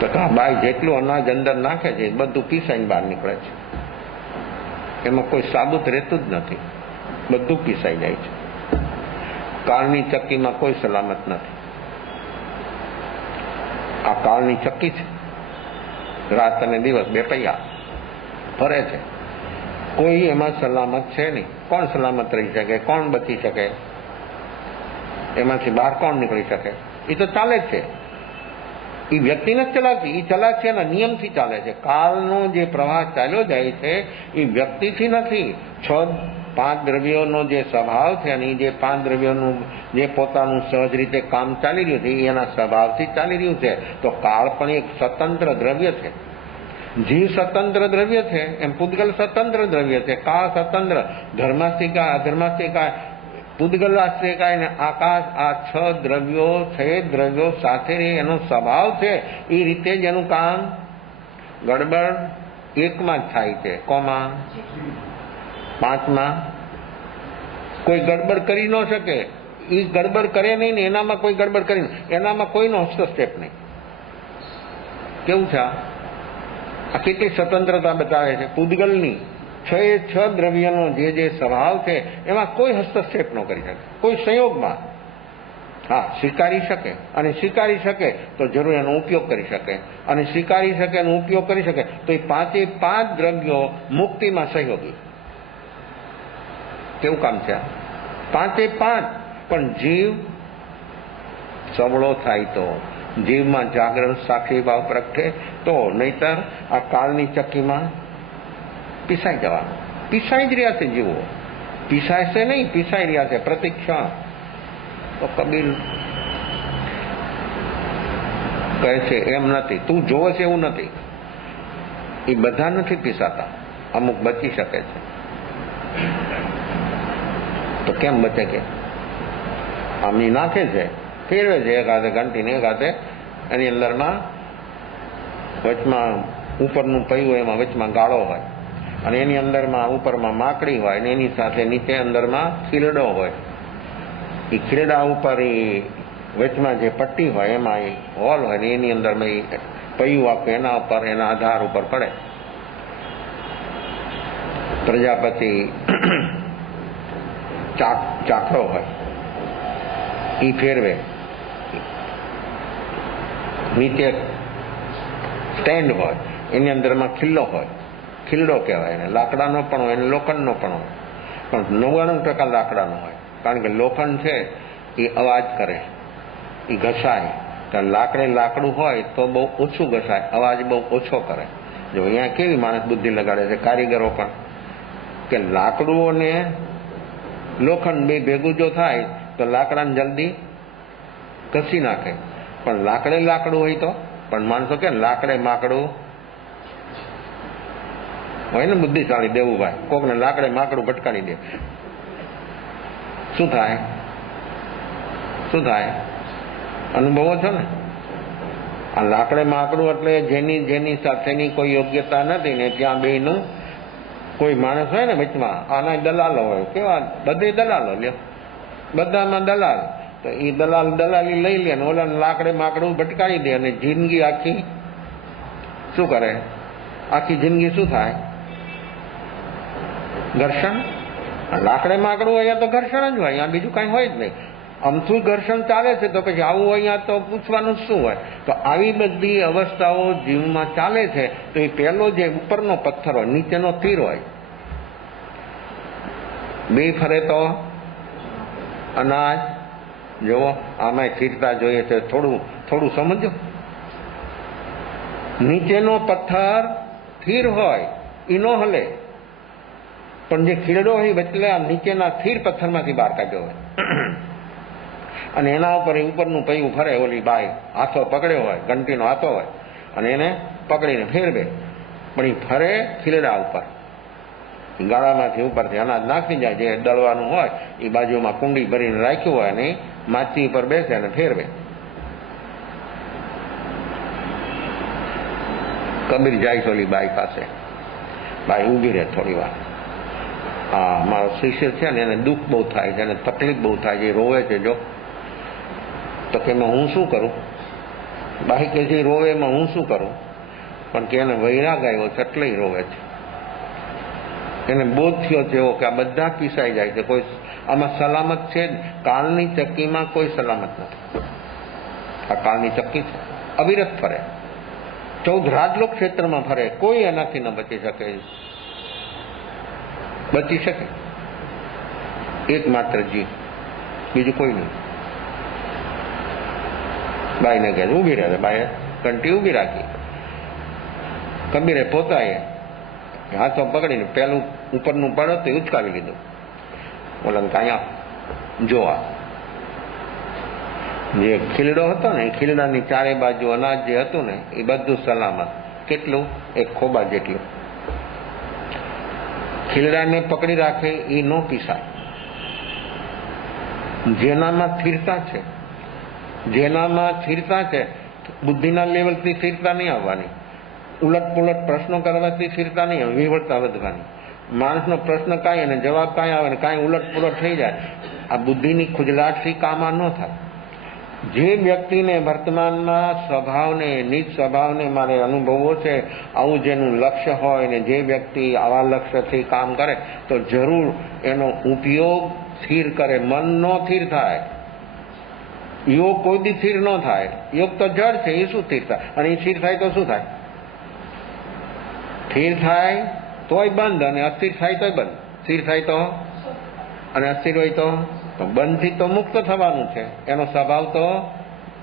તો બાઈ જેટલું અનાજ અંદર નાખે છે બધું પીસાઈને બહાર નીકળે છે, એમાં કોઈ સાબુત રહેતું જ નથી, બધું પીસાઈ જાય છે. કાળની ચક્કીમાં કોઈ સલામત નથી. આ કાળની ચક્કી છે, રાત અને દિવસ બે પૈયા ફરે છે, કોઈ એમાં સલામત છે નહીં. કોણ સલામત રહી શકે? કોણ બચી શકે? એમાંથી બહાર કોણ નીકળી શકે? એ તો ચાલે જ છે. એ વ્યક્તિ નથી ચલાવતી, એ ચલાવે છે એના નિયમથી ચાલે છે. કાળનો જે પ્રવાહ ચાલ્યો જાય છે એ વ્યક્તિથી નથી. 6-5 દ્રવ્યોનો જે સ્વભાવ છે અને જે 5 દ્રવ્યોનું જે પોતાનું સહજ રીતે કામ ચાલી રહ્યું છે એના સ્વભાવથી ચાલી રહ્યું છે. તો કાળ પણ એક સ્વતંત્ર દ્રવ્ય છે. જીવ સ્વતંત્ર દ્રવ્ય છે એમ પૂતગલ સ્વતંત્ર દ્રવ્ય છે. કાળ સ્વતંત્ર, ધર્માસ્તિકાય, અધર્માસ્તિકાય, પૂતગલાસ્તિકાય ને આકાશ, આ 6 દ્રવ્યો 6 દ્રવ્યો સાથે એનો સ્વભાવ છે. એ રીતે જ એનું કામ ગડબડ એકમાં જ થાય છે. કોમાં? 5માં કોઈ ગડબડ કરી ન શકે. એ ગડબડ કરે નહીં ને એનામાં કોઈ ગડબડ કરી, એનામાં કોઈનો હસ્તક્ષેપ નહીં. કેવું છે આ કેટલી સ્વતંત્રતા બતાવે છે પૂતગલની. 6 દ્રવ્યનો જે સ્વભાવ છે એમાં કોઈ હસ્તક્ષેપ ન કરી શકે કોઈ સંયોગમાં. હા, સ્વીકારી શકે, અને સ્વીકારી શકે તો જરૂર એનો ઉપયોગ કરી શકે, અને સ્વીકારી શકે એનો ઉપયોગ કરી શકે તો એ 5 દ્રવ્યો મુક્તિમાં સહયોગી. કેવું કામ છે? 5 પણ જીવ સબળો થાય તો, જીવમાં જાગરણ સાક્ષી ભાવ પ્રગટે તો, નહીતર આ કાળની ચક્કીમાં પીસાઈ જવાનું. પીસાઈ જ રહ્યા છે જીવો, પીસાય છે નહીં, પીસાઈ રહ્યા છે પ્રતિક્ષણ. તો કબીર કહે છે એમ નથી, તું જોવે છે એવું નથી. એ બધા નથી પીસાતા, અમુક બચી શકે છે. તો કેમ બચે? કે આમની નાખે છે, ફેરવે છે, એક હાથે ઘંટીને એક હાથે એની અંદરમાં વચમાં ઉપરનું પૈયું, એમાં વચમાં ગાળો હોય, અને એની અંદરમાં ઉપરમાં માકડી હોય, અને એની સાથે નીચે અંદરમાં ખીલડો હોય. એ ખીલડા ઉપર એ વચમાં જે પટ્ટી હોય એમાં એ હોલ હોય, ને એની અંદરમાં એ પૈયું આખું એના ઉપર, એના આધાર ઉપર પડે. પ્રજાપતિ ચાકડો હોય, એ ફેરવે. નીચે સ્ટેન્ડ હોય, એની અંદરમાં ખીલ્લો હોય, ખીલ્ડો કહેવાય એને. લાકડાનો પણ હોય, એને લોખંડનો પણ હોય, પણ 99% લાકડાનો હોય. કારણ કે લોખંડ છે એ અવાજ કરે, એ ઘસાય. લાકડે લાકડું હોય તો બહુ ઓછું ઘસાય, અવાજ બહુ ઓછો કરે. જો અહીંયા કેવી માણસ બુદ્ધિ લગાડે છે કારીગરો પણ, કે લાકડું અને લોખંડ બે ભેગું જો થાય તો લાકડાને જલ્દી ઘસી નાખે. પણ લાકડે લાકડું હોય તો, પણ માણસો કે લાકડે માકડું હોય ને. બુદ્ધિશાળી દેવુભાઈ કોકને લાકડે માકડું ભટકાડી દે, શું થાય? શું થાય? અનુભવો છો ને. આ લાકડે માકડું એટલે જેની સાથેની કોઈ યોગ્યતા નથી ને ત્યાં બેયનું કોઈ માણસ હોય ને વચમાં, આના દલાલો હોય. કેવા? બધે દલાલો લ્યો, બધામાં દલાલ. તો એ દલાલી લઈ લે ને ઓલાને લાકડે માકડું ભટકાડી દે, અને જિંદગી આખી શું કરે? આખી જિંદગી શું થાય? ઘર્ષણ. લાકડે માકડું અહીંયા તો ઘર્ષણ જ હોય, અહીંયા બીજું કઈ હોય જ નહીં. અમથું ઘર્ષણ ચાલે છે તો પછી આવું અહીંયા તો પૂછવાનું શું હોય? તો આવી બધી અવસ્થાઓ જીવમાં ચાલે છે. તો એ પહેલો જે ઉપરનો પથ્થર હોય, નીચેનો તીર હોય, બે ફરે તો અનાજ. જુઓ આમાં સ્થિરતા જોઈએ છે, થોડું સમજો. નીચેનો પથ્થર સ્થિર હોય એ નો હલે, પણ જે ખીલડો હોય વચ્ચે આ નીચેના સ્થિર પથ્થરમાંથી બહાર કાઢ્યો હોય, અને એના ઉપર ઉપરનું પૈયું ફરે. ઓલી બાઈ હાથો પકડ્યો હોય, ઘંટીનો હાથો હોય, અને એને પકડીને ફેરવે, પણ એ ફરે ખીલડા ઉપર. ગાળામાંથી ઉપરથી અનાજ નાખી જાય, જે દળવાનું હોય એ બાજુમાં કુંડી ભરીને રાખ્યું હોય, અને માછી ઉપર બેસે અને ફેરવે. કબીર જાય ઓલી બાઈ પાસે. બાઈ ઊભી રહે થોડી વાર. હા, મારો શિષ્ય છે ને એને દુઃખ બહુ થાય છે, એને તકલીફ બહુ થાય છે, રોવે છે. જો તો કે હું શું કરું? બાકી કે જે રોવે એમાં હું શું કરું, પણ કે એને વૈરાગ આવ્યો છે એટલે રોવે છે. એને બોધ થયો છે એવો કે આ બધા પીસાઈ જાય છે, કોઈ આમાં સલામત છે જ. કાળની ચક્કીમાં કોઈ સલામત નથી. આ કાળની ચક્કી છે, અવિરત ફરે, 14 રાજલોક ક્ષેત્રમાં ફરે, કોઈ એનાથી ન બચી શકે. બચી શકે એકમાત્ર જીવ, બીજું કોઈ નહીં. બાઈને કહે ઊભી રહે, બાઈએ ઘંટી ઊભી રાખી. કબીરે પોતાએ હાથો પકડીને પેલું ઉપરનું પડો તો ઉચકાવી લીધું. ઓલા અહીંયા જોવા જે ખીલડો હતો ને, એ ખીલડાની ચારે બાજુ અનાજ જે હતું ને એ બધું સલામત. કેટલું? એક ખોબા જેટલું. ખીલડાને પકડી રાખે એ ન પીસાય. જેનામાં સ્થિરતા છે, જેનામાં સ્થિરતા છે, બુદ્ધિના લેવલથી સ્થિરતા નહીં આવવાની, ઉલટ પુલટ પ્રશ્નો કરવાથી સ્થિરતા નહીં આવે, વિવળતા વધવાની. માણસનો પ્રશ્ન કાંઈ અને જવાબ કાંઈ આવે ને કાંઈ ઉલટ પુલટ થઈ જાય, આ બુદ્ધિની ખુજલાટથી કામ ન થાય. જે વ્યક્તિને વર્તમાનમાં સ્વભાવને, નિજ સ્વભાવને મારે અનુભવવો છે, આવું જેનું લક્ષ્ય હોય ને જે વ્યક્તિ આવા લક્ષ્યથી કામ કરે તો જરૂર એનો ઉપયોગ સ્થિર કરે. મન નો સ્થિર થાય, યોગ કોઈ દી સ્થિર ન થાય. યોગ તો જડ છે, એ શું સ્થિર થાય? અને એ સ્થિર થાય તો શું થાય? સ્થિર થાય તોય બંધ અને અસ્થિર થાય તોય બંધ. સ્થિર થાય તો અને અસ્થિર હોય તો બંધથી તો મુક્ત થવાનું છે. એનો સ્વભાવ તો,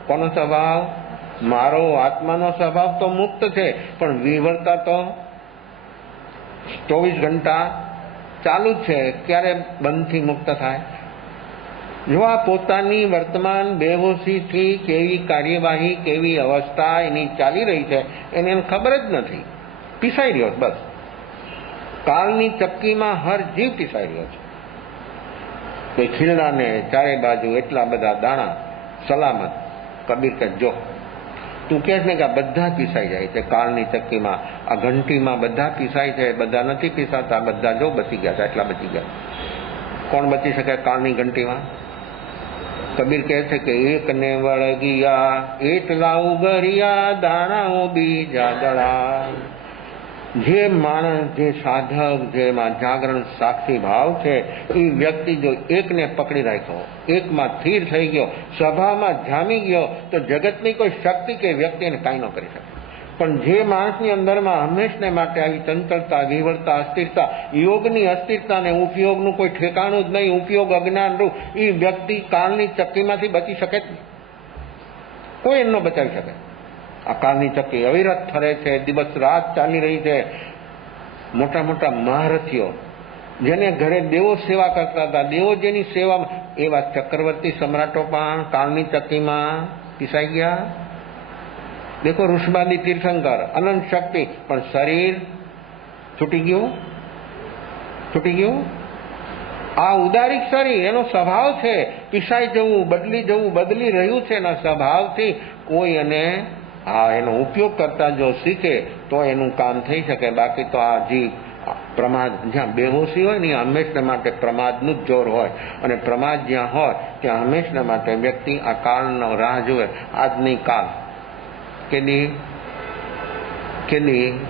કોનો સ્વભાવ? મારો આત્માનો સ્વભાવ તો મુક્ત છે, પણ વિવળતા તો 24 ઘંટા ચાલુ જ છે. ક્યારે બંધથી મુક્ત થાય? જો આ પોતાની વર્તમાન બેહોશીથી કેવી કાર્યવાહી, કેવી અવસ્થા એની ચાલી રહી છે એને ખબર જ નથી. પીસાઈ રહ્યો બસ. કાળની ચક્કીમાં હર જીવ પીસાઈ રહ્યો છે. તે ખીલડાને ચારે બાજુ એટલા બધા દાણા સલામત. કબીર કે જો તું કહે ને કે આ બધા પીસાઈ જાય છે કાળની ચક્કીમાં, આ ઘંટીમાં બધા પીસાય છે, બધા નથી પીસાતા, બધા જો બચી ગયા છે, એટલા બચી ગયા. કોણ બચી શકે કાળની ઘંટીમાં? કબીર કહે છે કે એકને વળગિયા એટલા ઉગરિયા દાણાઓ બીજા દળા. જે માણસ, જે સાધક, જેમાં જાગરણ સાક્ષી ભાવ છે, એ વ્યક્તિ જો એકને પકડી રાખ્યો, એકમાં સ્થિર થઈ ગયો, સભામાં જામી ગયો, તો જગતની કોઈ શક્તિ કે વ્યક્તિ એને કાંઈ ન કરી શકે. પણ જે માણસની અંદરમાં હંમેશને માટે આવી ચંચળતા, વિવળતા, અસ્થિરતા, યોગની અસ્થિરતા ને ઉપયોગનું કોઈ ઠેકાણું જ નહીં, ઉપયોગ અજ્ઞાનરૂપ, એ વ્યક્તિ કાળની ચક્કીમાંથી બચી શકે જ નહીં. કોઈ એમ ન બચાવી શકે. આ કાળની ચક્કી અવિરત ફરે છે, દિવસ રાત ચાલી રહી છે. મોટા મોટા મહારથીઓ જેને ઘરે દેવો સેવા કરતા હતા, દેવો જેની સેવામાં, એવા ચક્રવર્તી સમ્રાટો પણ કાળની ચક્કીમાં પીસાઈ ગયા. દેખો ઋષભાદી તીર્થંકર, અનંત શક્તિ, પણ શરીર છૂટી ગયું, છૂટી ગયું. આ ઉદારિક શરીર, એનો સ્વભાવ છે પીસાઈ જવું, બદલી જવું, બદલી રહ્યું છે. એના સ્વભાવથી કોઈ એને એનો ઉપયોગ કરતા જો શીખે તો એનું કામ થઈ શકે. બાકી તો આ જીવ પ્રમાદ, જ્યાં બેહોશી હોય ને હંમેશને માટે પ્રમાદનું જ જોર હોય, અને પ્રમાદ જ્યાં હોય ત્યાં હંમેશને માટે વ્યક્તિ આ કાળનો રાહ જોવે. આજ નહીં કાલ, કેદી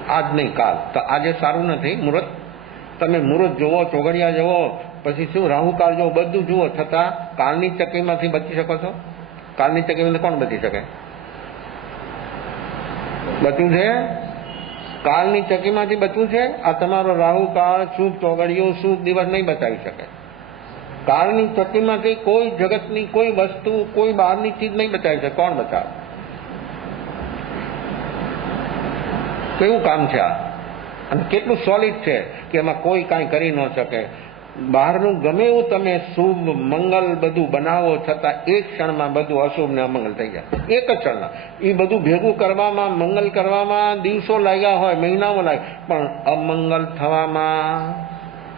આજ નહીં કાલ. તો આજે સારું નથી મુહૂર્ત. તમે મુહૂર્ત જુઓ, ચોઘડિયા જુઓ, પછી શું રાહુકાળ જુઓ, બધું જુઓ, છતાં કાળની ચક્કીમાંથી બચી શકો છો? કાળની ચક્કીમાંથી કોણ બચી શકે? બચવું છે? કાળની ચક્કીમાંથી બચવું છે? આ તમારો રાહુકાળ, શુભ ચોઘડિયું, શુભ દિવસ નહીં બચાવી શકે. કાળની ચક્કીમાંથી કોઈ જગતની કોઈ વસ્તુ, કોઈ બહારની ચીજ નહીં બચાવી શકે. કોણ બચાવે? કેવું કામ છે આ? અને કેટલું સોલિડ છે કે એમાં કોઈ કાંઈ કરી ન શકે. બહારનું ગમે એવું તમે શુભ મંગલ બધું બનાવો, છતાં એક ક્ષણમાં બધું અશુભ ને અમંગલ થઈ જાય. એક જ ક્ષણમાં એ બધું ભેગું કરવામાં, મંગલ કરવામાં દિવસો લાગ્યા હોય, મહિનાઓ લાગ્યા, પણ અમંગલ થવામાં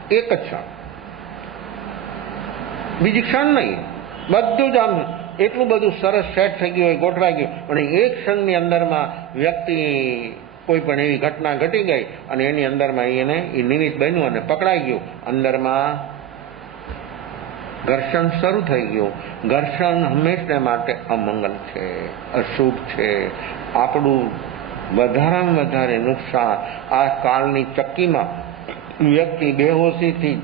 એક જ ક્ષણ, બીજી ક્ષણ નહીં. બધું જ આમ એટલું બધું સરસ સેટ થઈ ગયું હોય, ગોઠવાઈ ગયું, અને એક ક્ષણની અંદરમાં વ્યક્તિ કોઈ પણ એવી ઘટના ઘટી ગઈ અને એની અંદરમાં એને એ નિમિત્ત બન્યું અને પકડાઈ ગયું. અંદરમાં ઘર્ષણ શરૂ થઈ ગયું. ઘર્ષણ હંમેશને માટે અમંગલ છે, અશુભ છે. આપણું વધારેમાં વધારે નુકસાન આ કાળની ચક્કીમાં વ્યક્તિ બેહોશીથી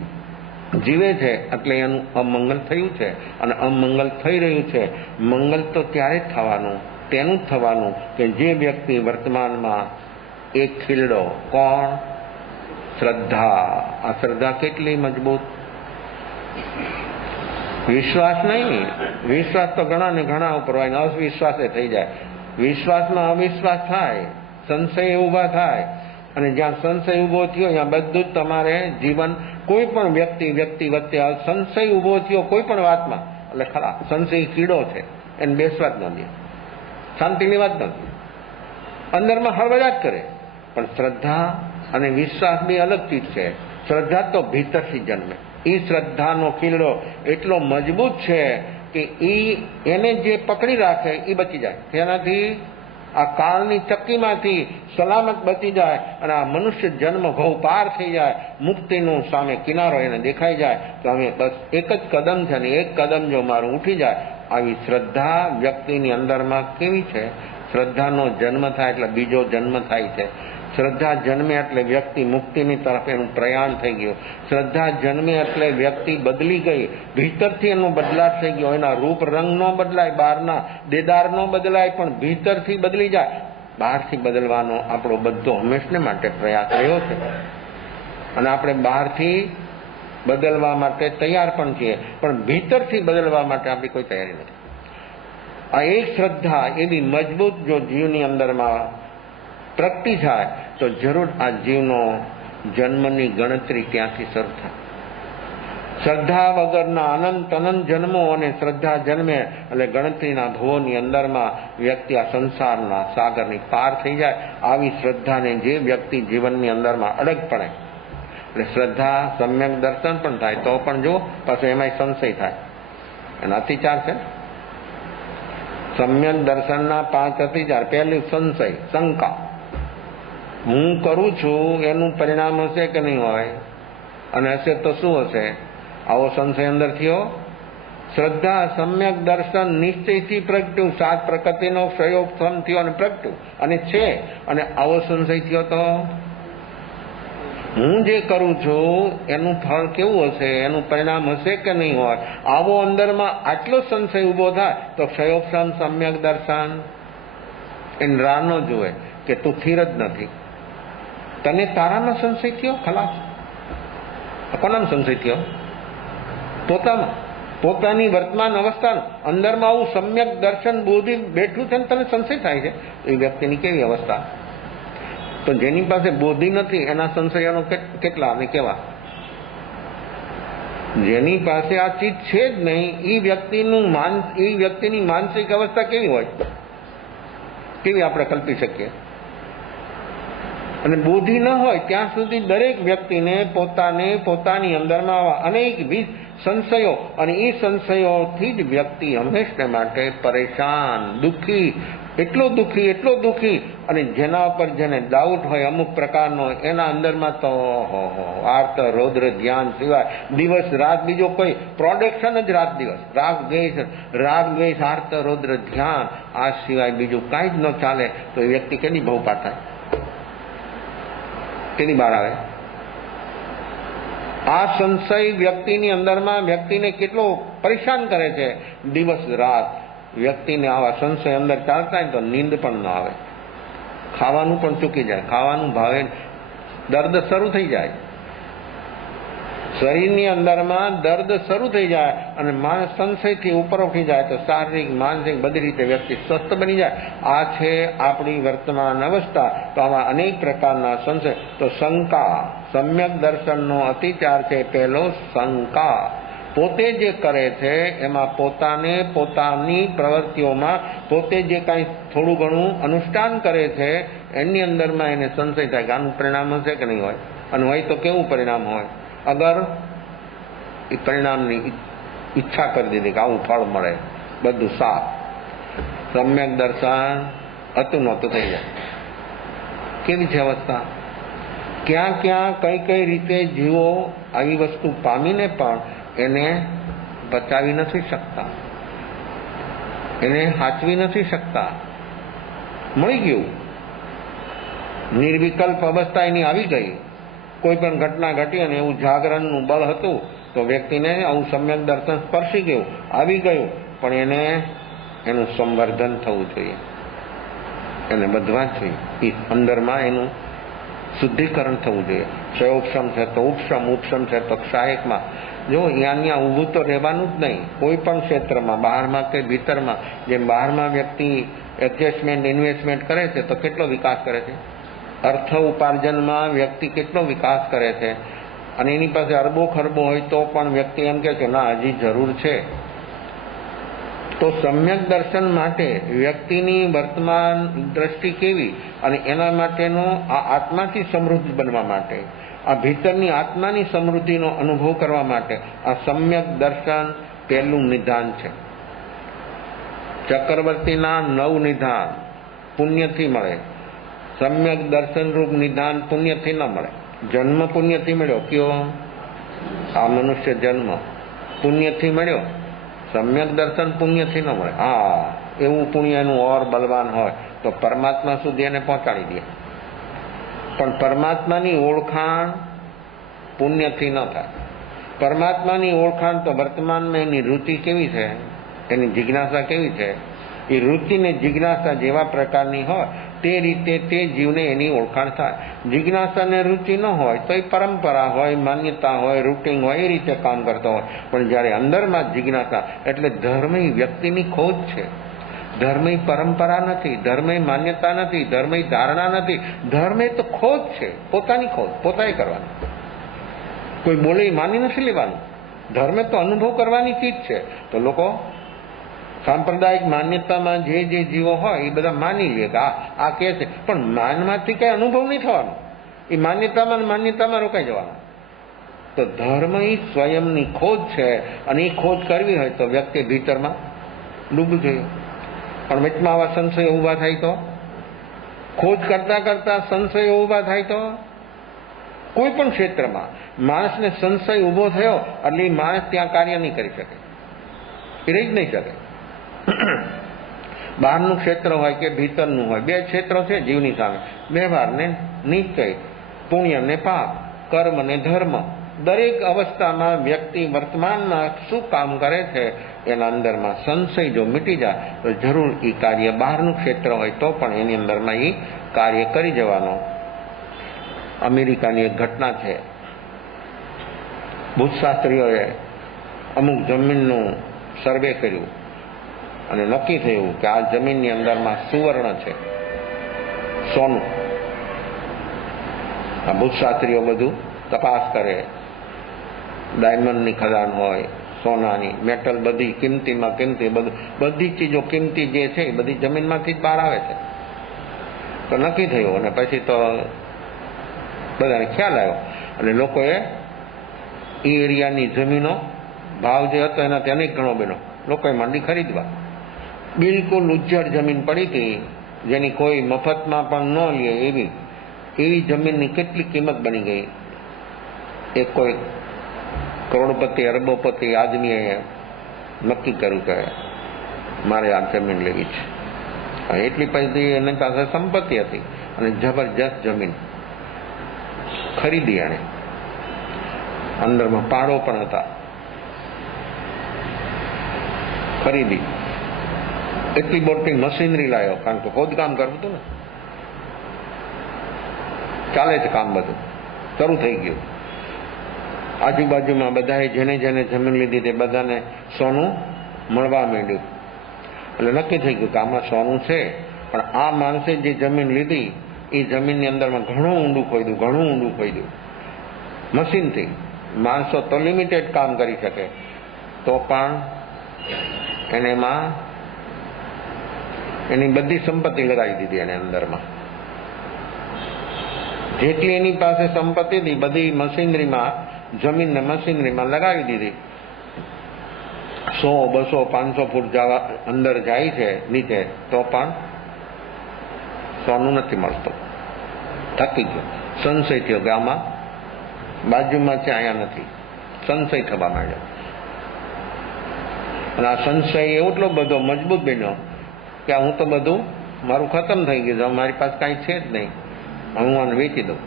જીવે છે એટલે એનું અમંગલ થયું છે. અને અમંગલ થઈ રહ્યું છે. મંગલ તો ત્યારે જ થવાનું, તેનું જ થવાનું કે જે વ્યક્તિ વર્તમાનમાં એક ખીલડો, કોણ? શ્રદ્ધા. આ શ્રદ્ધા કેટલી મજબૂત! વિશ્વાસ નહીં, વિશ્વાસ તો ઘણા ને ઘણા ઉપર હોય, અવિશ્વાસે થઈ જાય. વિશ્વાસમાં અવિશ્વાસ થાય, સંશય ઉભા થાય. અને જ્યાં સંશય ઉભો થયો ત્યાં બધું જ તમારે જીવન, કોઈ પણ વ્યક્તિ વચ્ચે સંશય ઉભો થયો કોઈ પણ વાતમાં એટલે ખરા સંશય કીડો છે, એને બેસવા જ ન દે, શાંતિની વાત નથી, અંદરમાં હળવળા જ કરે. પણ શ્રદ્ધા અને વિશ્વાસ બે અલગ ચીજ છે. શ્રદ્ધા તો ભીતરથી જન્મે. એ શ્રદ્ધાનો કીડો એટલો મજબૂત છે કે એને જે પકડી રાખે એ બચી જાય. તેનાથી આ કાળની ચક્કીમાંથી સલામત બચી જાય અને આ મનુષ્ય જન્મ ભવ પાર થઈ જાય, મુક્તિનો સામે કિનારો એને દેખાઈ જાય તો અમે બસ એક જ કદમ છે ને એક કદમ જો મારું ઉઠી જાય. આવી શ્રદ્ધા વ્યક્તિની અંદરમાં કેવી છે? શ્રદ્ધાનો જન્મ થાય એટલે બીજો જન્મ થાય છે. શ્રદ્ધા જન્મે એટલે વ્યક્તિ મુક્તિની તરફ એનું પ્રયાણ થઈ ગયું. શ્રદ્ધા જન્મે એટલે વ્યક્તિ બદલી ગઈ, ભીતરથી એનો બદલાવ થઈ ગયો. એના રૂપ રંગ નો બદલાય, બહારના દેદાર નો બદલાય, પણ ભીતરથી બદલી જાય. બહારથી બદલવાનો આપણો બધો હંમેશને માટે પ્રયાસ રહ્યો છે અને આપણે બહારથી બદલવા માટે તૈયાર પણ છીએ, પણ ભીતરથી બદલવા માટે આપણી કોઈ તૈયારી નથી. આ એક શ્રદ્ધા એવી મજબૂત જો જીવની અંદરમાં પ્રગટી થાય તો જરૂર આ જીવનો જન્મની ગણતરી ત્યાંથી શરૂ થાય. શ્રદ્ધા વગરના અનંત જન્મો અને શ્રદ્ધા જન્મે એટલે ગણતરીના ભવોની અંદરમાં વ્યક્તિ આ સંસારના સાગરની પાર થઈ જાય. આવી શ્રદ્ધાને જે વ્યક્તિ જીવનની અંદરમાં અડગ પડે એટલે શ્રદ્ધા સમ્યક દર્શન પણ થાય તો પણ જો પાછો એમાંય સંશય થાય. એના અતિચાર છે. સમ્યક દર્શનના 5 અતિચાર. પહેલું સંશય, શંકા. હું કરું છું એનું પરિણામ હશે કે નહીં હોય, અને હશે તો શું હશે? આવો સંશય અંદર થયો. શ્રદ્ધા સમ્યક દર્શન નિશ્ચયથી પ્રગટ્યું, 7 પ્રકૃતિનો પ્રયોગ થયો અને પ્રગટ્યું અને છે. અને આવો સંશય થયો તો હું જે કરું છું એનું ફળ કેવું હશે, એનું પરિણામ હશે કે નહીં હોય. આવો અંદરમાં આટલો સંશય ઉભો થાય તો ક્ષયોક્ષમ સમ્યક દર્શન એને રાહ ન જુએ કે તું સ્થિર જ નથી. તને તારામાં સંશય થયો, ખલાસ. કોનામાં સંશય થયો? પોતામાં, પોતાની વર્તમાન અવસ્થાનો. અંદરમાં આવું સમ્યક દર્શન બોધિ બેઠું છે ને તને સંશય થાય છે, તો એ વ્યક્તિની કેવી અવસ્થા? તો જેની પાસે બોધિ નથી એના સંશયનો કેટલા અને કેવા? જેની પાસે આ ચીજ છે જ નહીં એ વ્યક્તિની માનસિક અવસ્થા કેવી હોય, કેવી આપણે કલ્પી શકીએ? અને બોધિ ન હોય ત્યાં સુધી દરેક વ્યક્તિને પોતાની અંદરમાં આવા અનેકવિધ સંશયો, અને એ સંશયોથી જ વ્યક્તિ હંમેશા માટે પરેશાન, દુઃખી, એટલો દુઃખી અને જેના ઉપર જેને ડાઉટ હોય અમુક પ્રકારનો એના અંદરમાં તો આર્ત રૌદ્ર ધ્યાન સિવાય દિવસ રાત બીજો કોઈ પ્રોડક્શન જ રાત દિવસ રાગ દ્વેષ આર્ત રૌદ્ર ધ્યાન આ સિવાય બીજું કાંઈ જ ન ચાલે તો એ વ્યક્તિ કેની બહુ પાર થાય, કેની બહાર આવે? આ સંશય વ્યક્તિની અંદરમાં વ્યક્તિને કેટલો પરેશાન કરે છે દિવસ રાત. વ્યક્તિને આવા સંશય અંદર ચાલતા હોય તો નીંદ પણ ન આવે, ખાવાનું પણ ચૂકી જાય, ખાવાનું ભાવે, દર્દ શરૂ થઈ જાય, શરીરની અંદરમાં દર્દ શરૂ થઈ જાય અને માણસ સંશયથી ઉપર ઉઠી જાય તો શારીરિક માનસિક બધી રીતે વ્યક્તિ સ્વસ્થ બની જાય. આ છે આપણી વર્તમાન અવસ્થા. તો આમાં અનેક પ્રકારના સંશય. તો શંકા સમ્યક દર્શનનો અતિચાર છે. પહેલો શંકા. પોતે જે કરે છે એમાં પોતાની પ્રવૃત્તિઓમાં પોતે જે કાંઈ થોડું ઘણું અનુષ્ઠાન કરે છે એની અંદરમાં એને સંશય થાય કે આનું પરિણામ હશે કે નહીં હોય, અને હોય તો કેવું પરિણામ હોય. અગર એ પરિણામની ઈચ્છા કરી દીધી કે આવું ફળ મળે, બધું સાફ, સમ્યક દર્શન હતું નહોતું થઈ જાય. કેવી છે અવસ્થા? ક્યાં કઈ રીતે જીવો આવી વસ્તુ પામીને પણ એને પચાવી નથી શકતા, એને સાચવી નથી શકતા. મળી ગયું, નિર્વિકલ્પ અવસ્થા એની આવી ગઈ. કોઈ પણ ઘટના ઘટી અને એવું જાગરણનું બળ હતું તો વ્યક્તિને આવું સમ્યક દર્શન સ્પર્શી ગયું, આવી ગયું, પણ એનું સંવર્ધન થવું જોઈએ, એને બધવા જ જોઈએ. એ અંદરમાં એનું શુદ્ધિકરણ થવું જોઈએ. ક્ષયોપશમ છે તો ઉપશમ છે તો ક્ષાયકમાં. જો અહીંયા ઊભું તો રહેવાનું જ નહીં. કોઈ પણ ક્ષેત્રમાં, બહારમાં કે ભીતરમાં, જેમ બહારમાં વ્યક્તિ એડજસ્ટમેન્ટ ઇન્વેસ્ટમેન્ટ કરે છે તો કેટલો વિકાસ કરે છે. અર્થ ઉપાર્જનમાં વ્યક્તિ કેટલો વિકાસ કરે છે, અને એની પાસે અરબો ખરબો હોય તો પણ વ્યક્તિ એમ કહે છે ના હજી જરૂર છે. તો સમ્યક દર્શન માટે વ્યક્તિની વર્તમાન દ્રષ્ટિ કેવી, અને એના માટેનો આ આત્માથી સમૃદ્ધ બનવા માટે, આ ભીતરની આત્માની સમૃદ્ધિનો અનુભવ કરવા માટે આ સમ્યક દર્શન પહેલું નિધાન છે. ચક્રવર્તીના 9 નિધાન પુણ્યથી મળે. સમ્યક દર્શન રૂપ નિધાન પુણ્યથી ન મળે. જન્મ પુણ્યથી મળ્યો, કયો આ મનુષ્ય જન્મ પુણ્યથી મળ્યો. સમ્યક દર્શન પુણ્યથી ન મળે. હા, એવું પુણ્ય એનું ઓર બલવાન હોય તો પરમાત્મા સુધી એને પહોંચાડી દે. પણ પરમાત્માની ઓળખાણ પુણ્યથી ન થાય. પરમાત્માની ઓળખાણ તો વર્તમાનમાં એની રુચિ કેવી છે, એની જિજ્ઞાસા કેવી છે, એ રુચિ ને જિજ્ઞાસા જેવા પ્રકારની હોય તે રીતે તે જીવને એની ઓળખાણ થાય. જિજ્ઞાસા ને રુચિ ન હોય તો એ પરંપરા હોય, માન્યતા હોય, રૂટિંગ હોય, એ રીતે કામ કરતો હોય. પણ જ્યારે અંદરમાં જિજ્ઞાસા, એટલે ધર્મ એ વ્યક્તિની ખોજ છે. ધર્મ એ પરંપરા નથી, ધર્મ એ માન્યતા નથી, ધર્મ એ ધારણા નથી. ધર્મ એ તો ખોજ છે, પોતાની ખોજ પોતાએ કરવાની. કોઈ બોલે એ માની નથી લેવાનું. ધર્મ તો અનુભવ કરવાની ચીજ છે. તો લોકો સાંપ્રદાયિક માન્યતામાં જે જીવો હોય એ બધા માની લે કે આ કે છે, પણ માનવાથી કઈ અનુભવ નહીં થવાનો. એ માન્યતામાં રોકાઈ જવાનું. તો ધર્મ એ સ્વયંની ખોજ છે, અને એ ખોજ કરવી હોય તો વ્યક્તિ ભીતરમાં ડૂબવું જોઈએ. પણ વચમાં આવા સંશયો ઊભા થાય તો, ખોજ કરતા કરતા સંશયો ઊભા થાય તો, કોઈ પણ ક્ષેત્રમાં માણસને સંશય ઊભો થયો એટલે એ માણસ ત્યાં કાર્ય નહીં કરી શકે, એ રહી જ નહીં શકે. બહારનું ક્ષેત્ર હોય કે ભીતરનું હોય, 2 ક્ષેત્રો છે જીવની સામે: વ્યવહાર ને નિશ્ચય, પુણ્ય ને પાપ, કર્મ ને ધર્મ. દરેક અવસ્થામાં વ્યક્તિ વર્તમાનમાં શું કામ કરે છે એના અંદરમાં સંશય જો મિટી જાય તો જરૂર એ કાર્ય, બહારનું ક્ષેત્ર હોય તો પણ એની અંદરમાં એ કાર્ય કરી જવાનો. અમેરિકાની એક ઘટના છે. ભૂતશાસ્ત્રીઓએ અમુક જમીનનું સર્વે કર્યું અને નક્કી થયું કે આ જમીનની અંદરમાં સુવર્ણ છે, સોનું. આ ભૂતશાસ્ત્રીઓ બધું તપાસ કરે. ડાયમંડની ખદાન હોય, સોનાની, મેટલ, બધી કિંમતીમાં કિંમતી, બધી ચીજો કિંમતી જે છે એ બધી જમીનમાંથી જ બહાર આવે છે. તો નક્કી થયું, અને પછી તો બધાને ખ્યાલ આવ્યો, અને લોકોએ એ એરિયાની જમીનો ભાવ જે હતો એનાથી અનેક ગણો બન્યો. લોકોએ માંડી ખરીદવા. બિલકુલ ઉજ્જડ જમીન પડી હતી, જેની કોઈ મફતમાં પણ ન લે એવી જમીનની કેટલી કિંમત બની ગઈ. એક કોઈ કરોડપતિ અરબોપતિ આદમીએ નક્કી કર્યું કે મારે આ જમીન લેવી છે. એટલી પૈસી એની પાસે સંપત્તિ હતી અને જબરજસ્ત જમીન ખરીદી. એણે અંદરમાં પહાડો પણ હતા, ખરીદી. એટલી મોટી મશીનરી લાવ્યો, કારણ કે ખોદકામ કરવું હતું ને, ચાલે છે કામ, બધું શરૂ થઈ ગયું. આજુબાજુમાં બધાએ જેને જેને જમીન લીધી તે બધાને સોનું મળવા માંડ્યું. એટલે નક્કી થઈ ગયું કે આમાં સોનું છે. પણ આ માણસે જે જમીન લીધી એ જમીનની અંદરમાં ઘણું ઊંડું ખોદ્યું મશીનથી. માણસો તો લિમિટેડ કામ કરી શકે, તો પણ એમાં એની બધી સંપત્તિ લગાવી દીધી. એને અંદરમાં જેટલી એની પાસે સંપત્તિ હતી બધી મશીનરીમાં, જમીનને મશીનરીમાં લગાવી દીધી. 100, 200, 500 ફૂટ જવા અંદર જાય છે નીચે, તો પણ સોનું નથી મળતું. થકી ગયો, સંશય થયો કે આમાં બાજુમાં છે, અહીંયા નથી. સંશય થવા માંડ્યો. અને આ સંશય એટલો બધો મજબૂત બન્યો કે હું તો બધું મારું ખતમ થઈ ગયું, મારી પાસે કાંઈ છે જ નહીં, હું આને વેચી દઉં.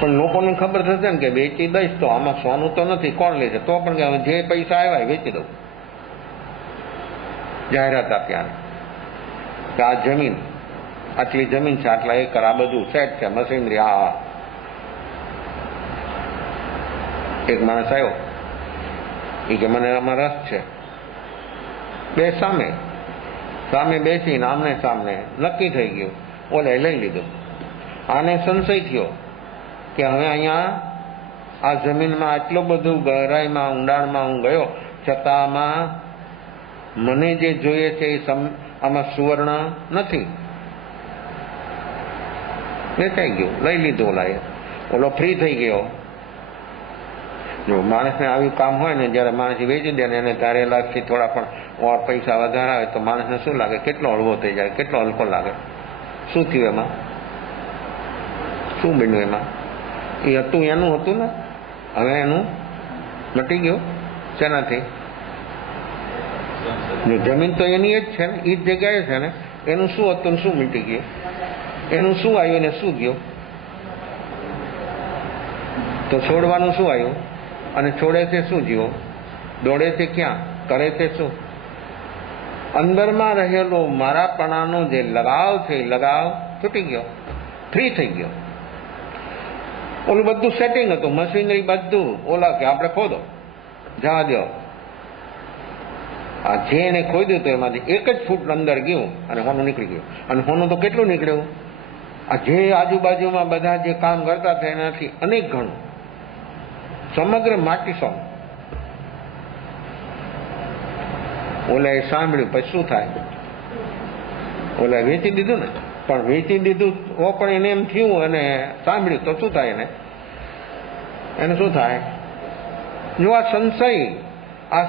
પણ લોકોને ખબર થશે ને કે વેચી દઈશ તો આમાં સોનું તો નથી, કોણ લેશે? તો પણ જે પૈસા આવ્યા વેચી દઉં. જાહેરાત આપ્યા કે આ જમીન, આટલી જમીન છે, આટલા એકર, આ બધું સેટ છે, મશીનરી. આ એક માણસ આવ્યો, એ કે મને આમાં રસ છે. બે સામે બેસીને આમને સામને નક્કી થઈ ગયું, ઓલે લઈ લીધું. આને સંશય થયો કે હવે અહીંયા આ જમીનમાં આટલું બધું ગહરાઈમાં ઊંડાણમાં હું ગયો, છતાં આમાં મને જે જોઈએ છે એ આમાં સુવર્ણ નથી. વેચાઈ ગયું, લઈ લીધું ઓલાએ. ઓલો ફ્રી થઈ ગયો. જો માણસને આવ્યું કામ હોય ને, જયારે માણસ વેચી દે ને એને ધારેલાથી થોડા પણ પૈસા વધારે આવે તો માણસને શું લાગે? કેટલો હળવો થઈ જાય, કેટલો હલકો લાગે. શું થયું એમાં? શું બન્યું એમાં? એ હતું એનું હતું ને, હવે એનું મટી ગયું. શેનાથી? જમીન તો એની જ છે ને, એ જ જગ્યાએ છે ને. એનું શું હતું ને શું મીટી ગયું? એનું શું આવ્યું ને શું ગયું? તો છોડવાનું શું આવ્યું? અને છોડે છે શું? જીવો દોડે છે ક્યાં? કરે છે શું? અંદરમાં રહેલો મારાપણાનો જે લગાવ છે એ લગાવ તૂટી ગયો, ફ્રી થઈ ગયો. ઓલું બધું સેટિંગ હતું, મશીનરી બધું. ઓલા કે આપણે ખોદો, જવા દો. આ જે એને ખોદ્યું તો એમાંથી એક જ ફૂટ અંદર ગયું અને હોનું નીકળી ગયું. અને હોનું તો કેટલું નીકળ્યું? આ જે આજુબાજુમાં બધા જે કામ કરતા હતા એનાથી અનેક ગણું. સમગ્ર માટી સોનું. ઓલા એ સાંભળ્યું, પછી શું થાય? ઓલા વેચી દીધું ને, પણ વેચી દીધું તો પણ એને એમ થયું, અને સાંભળ્યું તો શું થાય? એને શું થાય? જો આ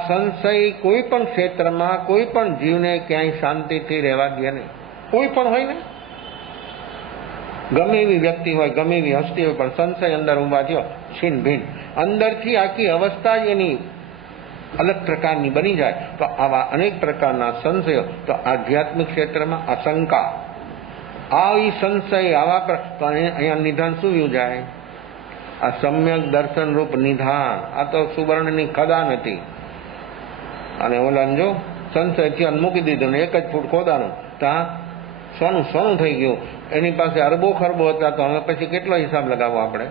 સંશય કોઈ પણ ક્ષેત્રમાં કોઈ પણ જીવને ક્યાંય શાંતિથી રહેવા દે નહીં. કોઈ પણ હોય ને, ગમે એવી વ્યક્તિ હોય, ગમે એવી હસ્તી હોય, પણ સંશય અંદર ઉભા થયો, છીન ભીન અંદરથી આખી અવસ્થા જ એની અલગ પ્રકારની બની જાય. તો આવા અનેક પ્રકારના સંશયો, તો આધ્યાત્મિક ક્ષેત્રમાં આશંકા, આવી સંશય આવા તો અહીંયા નિધાન શું યોજાય? આ સમ્યક દર્શન રૂપ નિધાન. આ તો સુવર્ણની ખદાન હતી. અને ઓલા જો સંશય મૂકી દીધું ને એક જ ફૂટ ખોદાનું, ત્યાં સોનું થઈ ગયું. એની પાસે અરબો ખરબો હતા, તો હવે પછી કેટલો હિસાબ લગાવવો આપણે?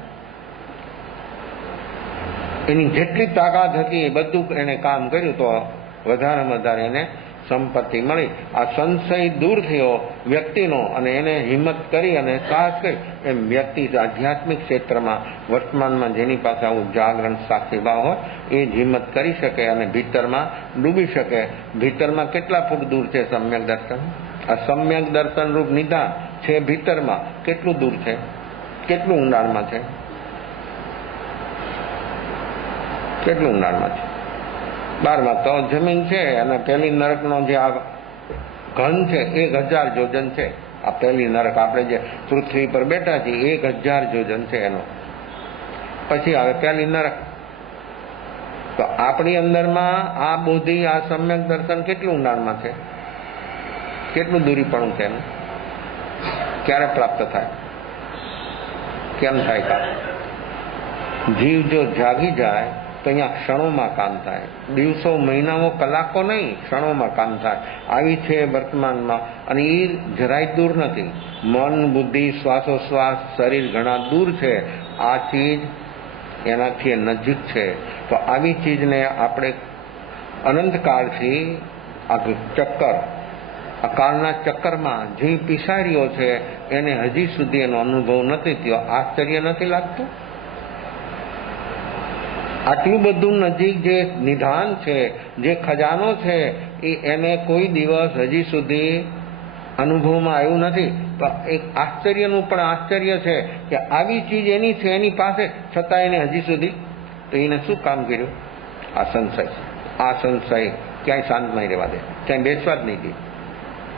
એની જેટલી તાકાત હતી એ બધું એને કામ કર્યું, તો વધારેમાં વધારે એને સંપત્તિ મળી. આ સંશય દૂર થયો વ્યક્તિનો, અને એને હિંમત કરી અને સાહસ કરી. એમ વ્યક્તિ આધ્યાત્મિક ક્ષેત્રમાં વર્તમાનમાં જેની પાસે આવું જાગરણ સાક્ષીભાવ હોય એ જ હિંમત કરી શકે અને ભીતરમાં ડૂબી શકે. ભીતરમાં કેટલા ફૂટ દૂર છે સમ્યક દર્શન? આ સમ્યક દર્શન રૂપ નિધાન છે ભીતરમાં કેટલું દૂર છે, કેટલું ઊંડાણમાં છે, કેટલું ઊંડાણમાં છે? 12 તો જમીન છે, અને પહેલી નરકનો જે આ ઘન છે 1000 યોજન છે. આ પહેલી નરક આપણે જે પૃથ્વી પર બેઠા છીએ 1000 યોજન છે એનો. પછી આવે પહેલી નરક. તો આપણી અંદરમાં આ બુદ્ધિ, આ સમ્યક દર્શન કેટલું ઊંડાણમાં છે, કેટલું દૂરીપણું છે એનું? ક્યારે પ્રાપ્ત થાય? કેમ થાય કામ? જીવ જો જાગી જાય તો અહીંયા ક્ષણોમાં કામ થાય. દિવસો, મહિનાઓ, કલાકો નહીં, ક્ષણોમાં કામ થાય. આવી છે વર્તમાનમાં, અને એ જરાય દૂર નથી. મન, બુદ્ધિ, શ્વાસોશ્વાસ, શરીર ઘણા દૂર છે. આ ચીજ એનાથી નજીક છે. તો આવી ચીજને આપણે અનંતકાળથી આ ચક્કર, આ કાળના ચક્કરમાં જે પીસાર્યો છે એને હજી સુધી એનો અનુભવ નથી થયો. આશ્ચર્ય નથી લાગતું? આટલું બધું નજીક જે નિધાન છે, જે ખજાનો છે, એને કોઈ દિવસ હજી સુધી અનુભવમાં આવ્યું નથી. તો એક આશ્ચર્યનું પણ આશ્ચર્ય છે કે આવી ચીજ એની છે, એની પાસે, છતાં એને હજી સુધી, તો એને શું કામ કર્યું? આ સંશય ક્યાંય શાંતમાં રહેવા દે, ક્યાંય બેસવા જ નહીં દે.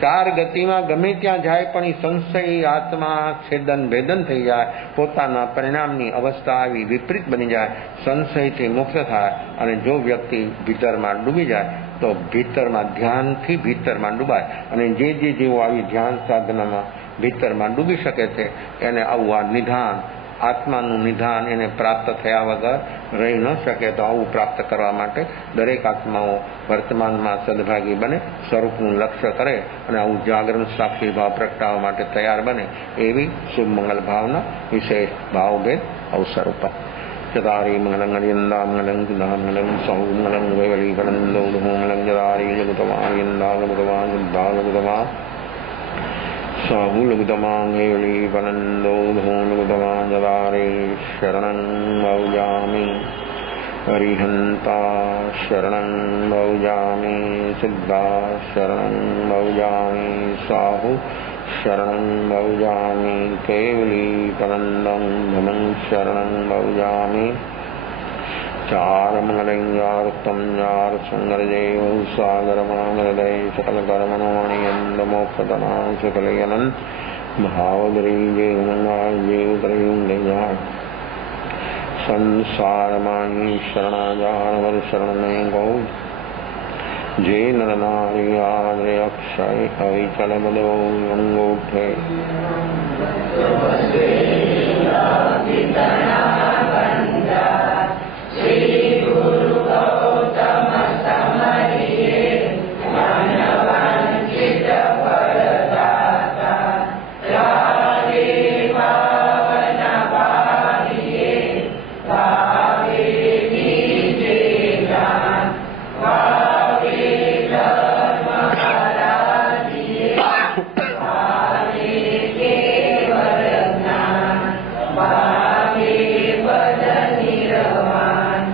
ચાર ગતિમાં ગમે ત્યાં જાય પણ એ સંશય આત્મા છેદન ભેદન થઈ જાય, પોતાના પરિણામની અવસ્થા આવી વિપરીત બની જાય, સંશયથી મુક્ત થાય. અને જો વ્યક્તિ ભીતરમાં ડૂબી જાય તો ભીતરમાં ધ્યાનથી ભીતરમાં ડૂબાય. અને જે જેવો આવી ધ્યાન સાધનામાં ભીતરમાં ડૂબી શકે છે એને આવું આ નિધાન, આત્માનું નિધાન એને પ્રાપ્ત થયા વગર રહી ન શકે. તો આવું પ્રાપ્ત કરવા માટે દરેક આત્માઓ વર્તમાનમાં સદભાગી બને, સ્વરૂપનું લક્ષ્ય કરે અને આવું જાગરણ સાક્ષી ભાવ પ્રગટાવવા માટે તૈયાર બને. એવી શુભ મંગલ ભાવના વિશેષ ભાવભેદ અવસર ઉપર ચદારી મંગલં અરિયંદા મંગલં સુધા મંગલં સૌ મંગલં વૈવલી ગણંદો મંગલં ચદારી લઘુતમા અરિયંદા લઘુતમા સુધા લઘુતમા સાહુલગુતમાંગેલી પનંદો ધૂલગુતમા જદારે શરણં ભૌજામિ હરિહંતા શરણં ભૌજામિ સિદ્ધા શરણં ભૌજામિ સાહુ શરણં ભૌજામિ કેવલી પનંદં ધમં શરણં ભૌજામિ ચાર મંગલંગાર્તમ યાર સંગરજેવ સાગરમાનરદય સકલ કર્મણોણિયંદમોક્ષતના સકલયનન ભાવદરી જેવનંગા જેવતરયુંગયા સંસારમાની શરણાજાર શરણમે ગૌ જે નરનારી આદ્રે અક્ષય અવિચલ બદો અંગોઠે શ્રી ગુરુ ગૌતમ સમરિયે માનવાંચિત ફલદાતા રાધે પાવન પાવિયે ભાવે નીજે જ્ઞાન ભાવે ધર્મ આરાધીએ ભાવે કેવલ જ્ઞાન ભાવે પદ નિર્વાણ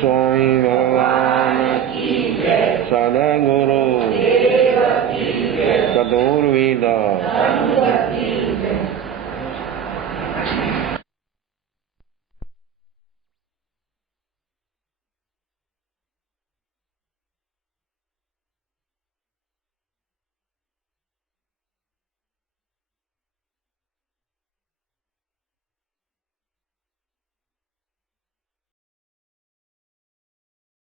સ્વામી ભગવાન સદગુરુ ચતુર્વિદ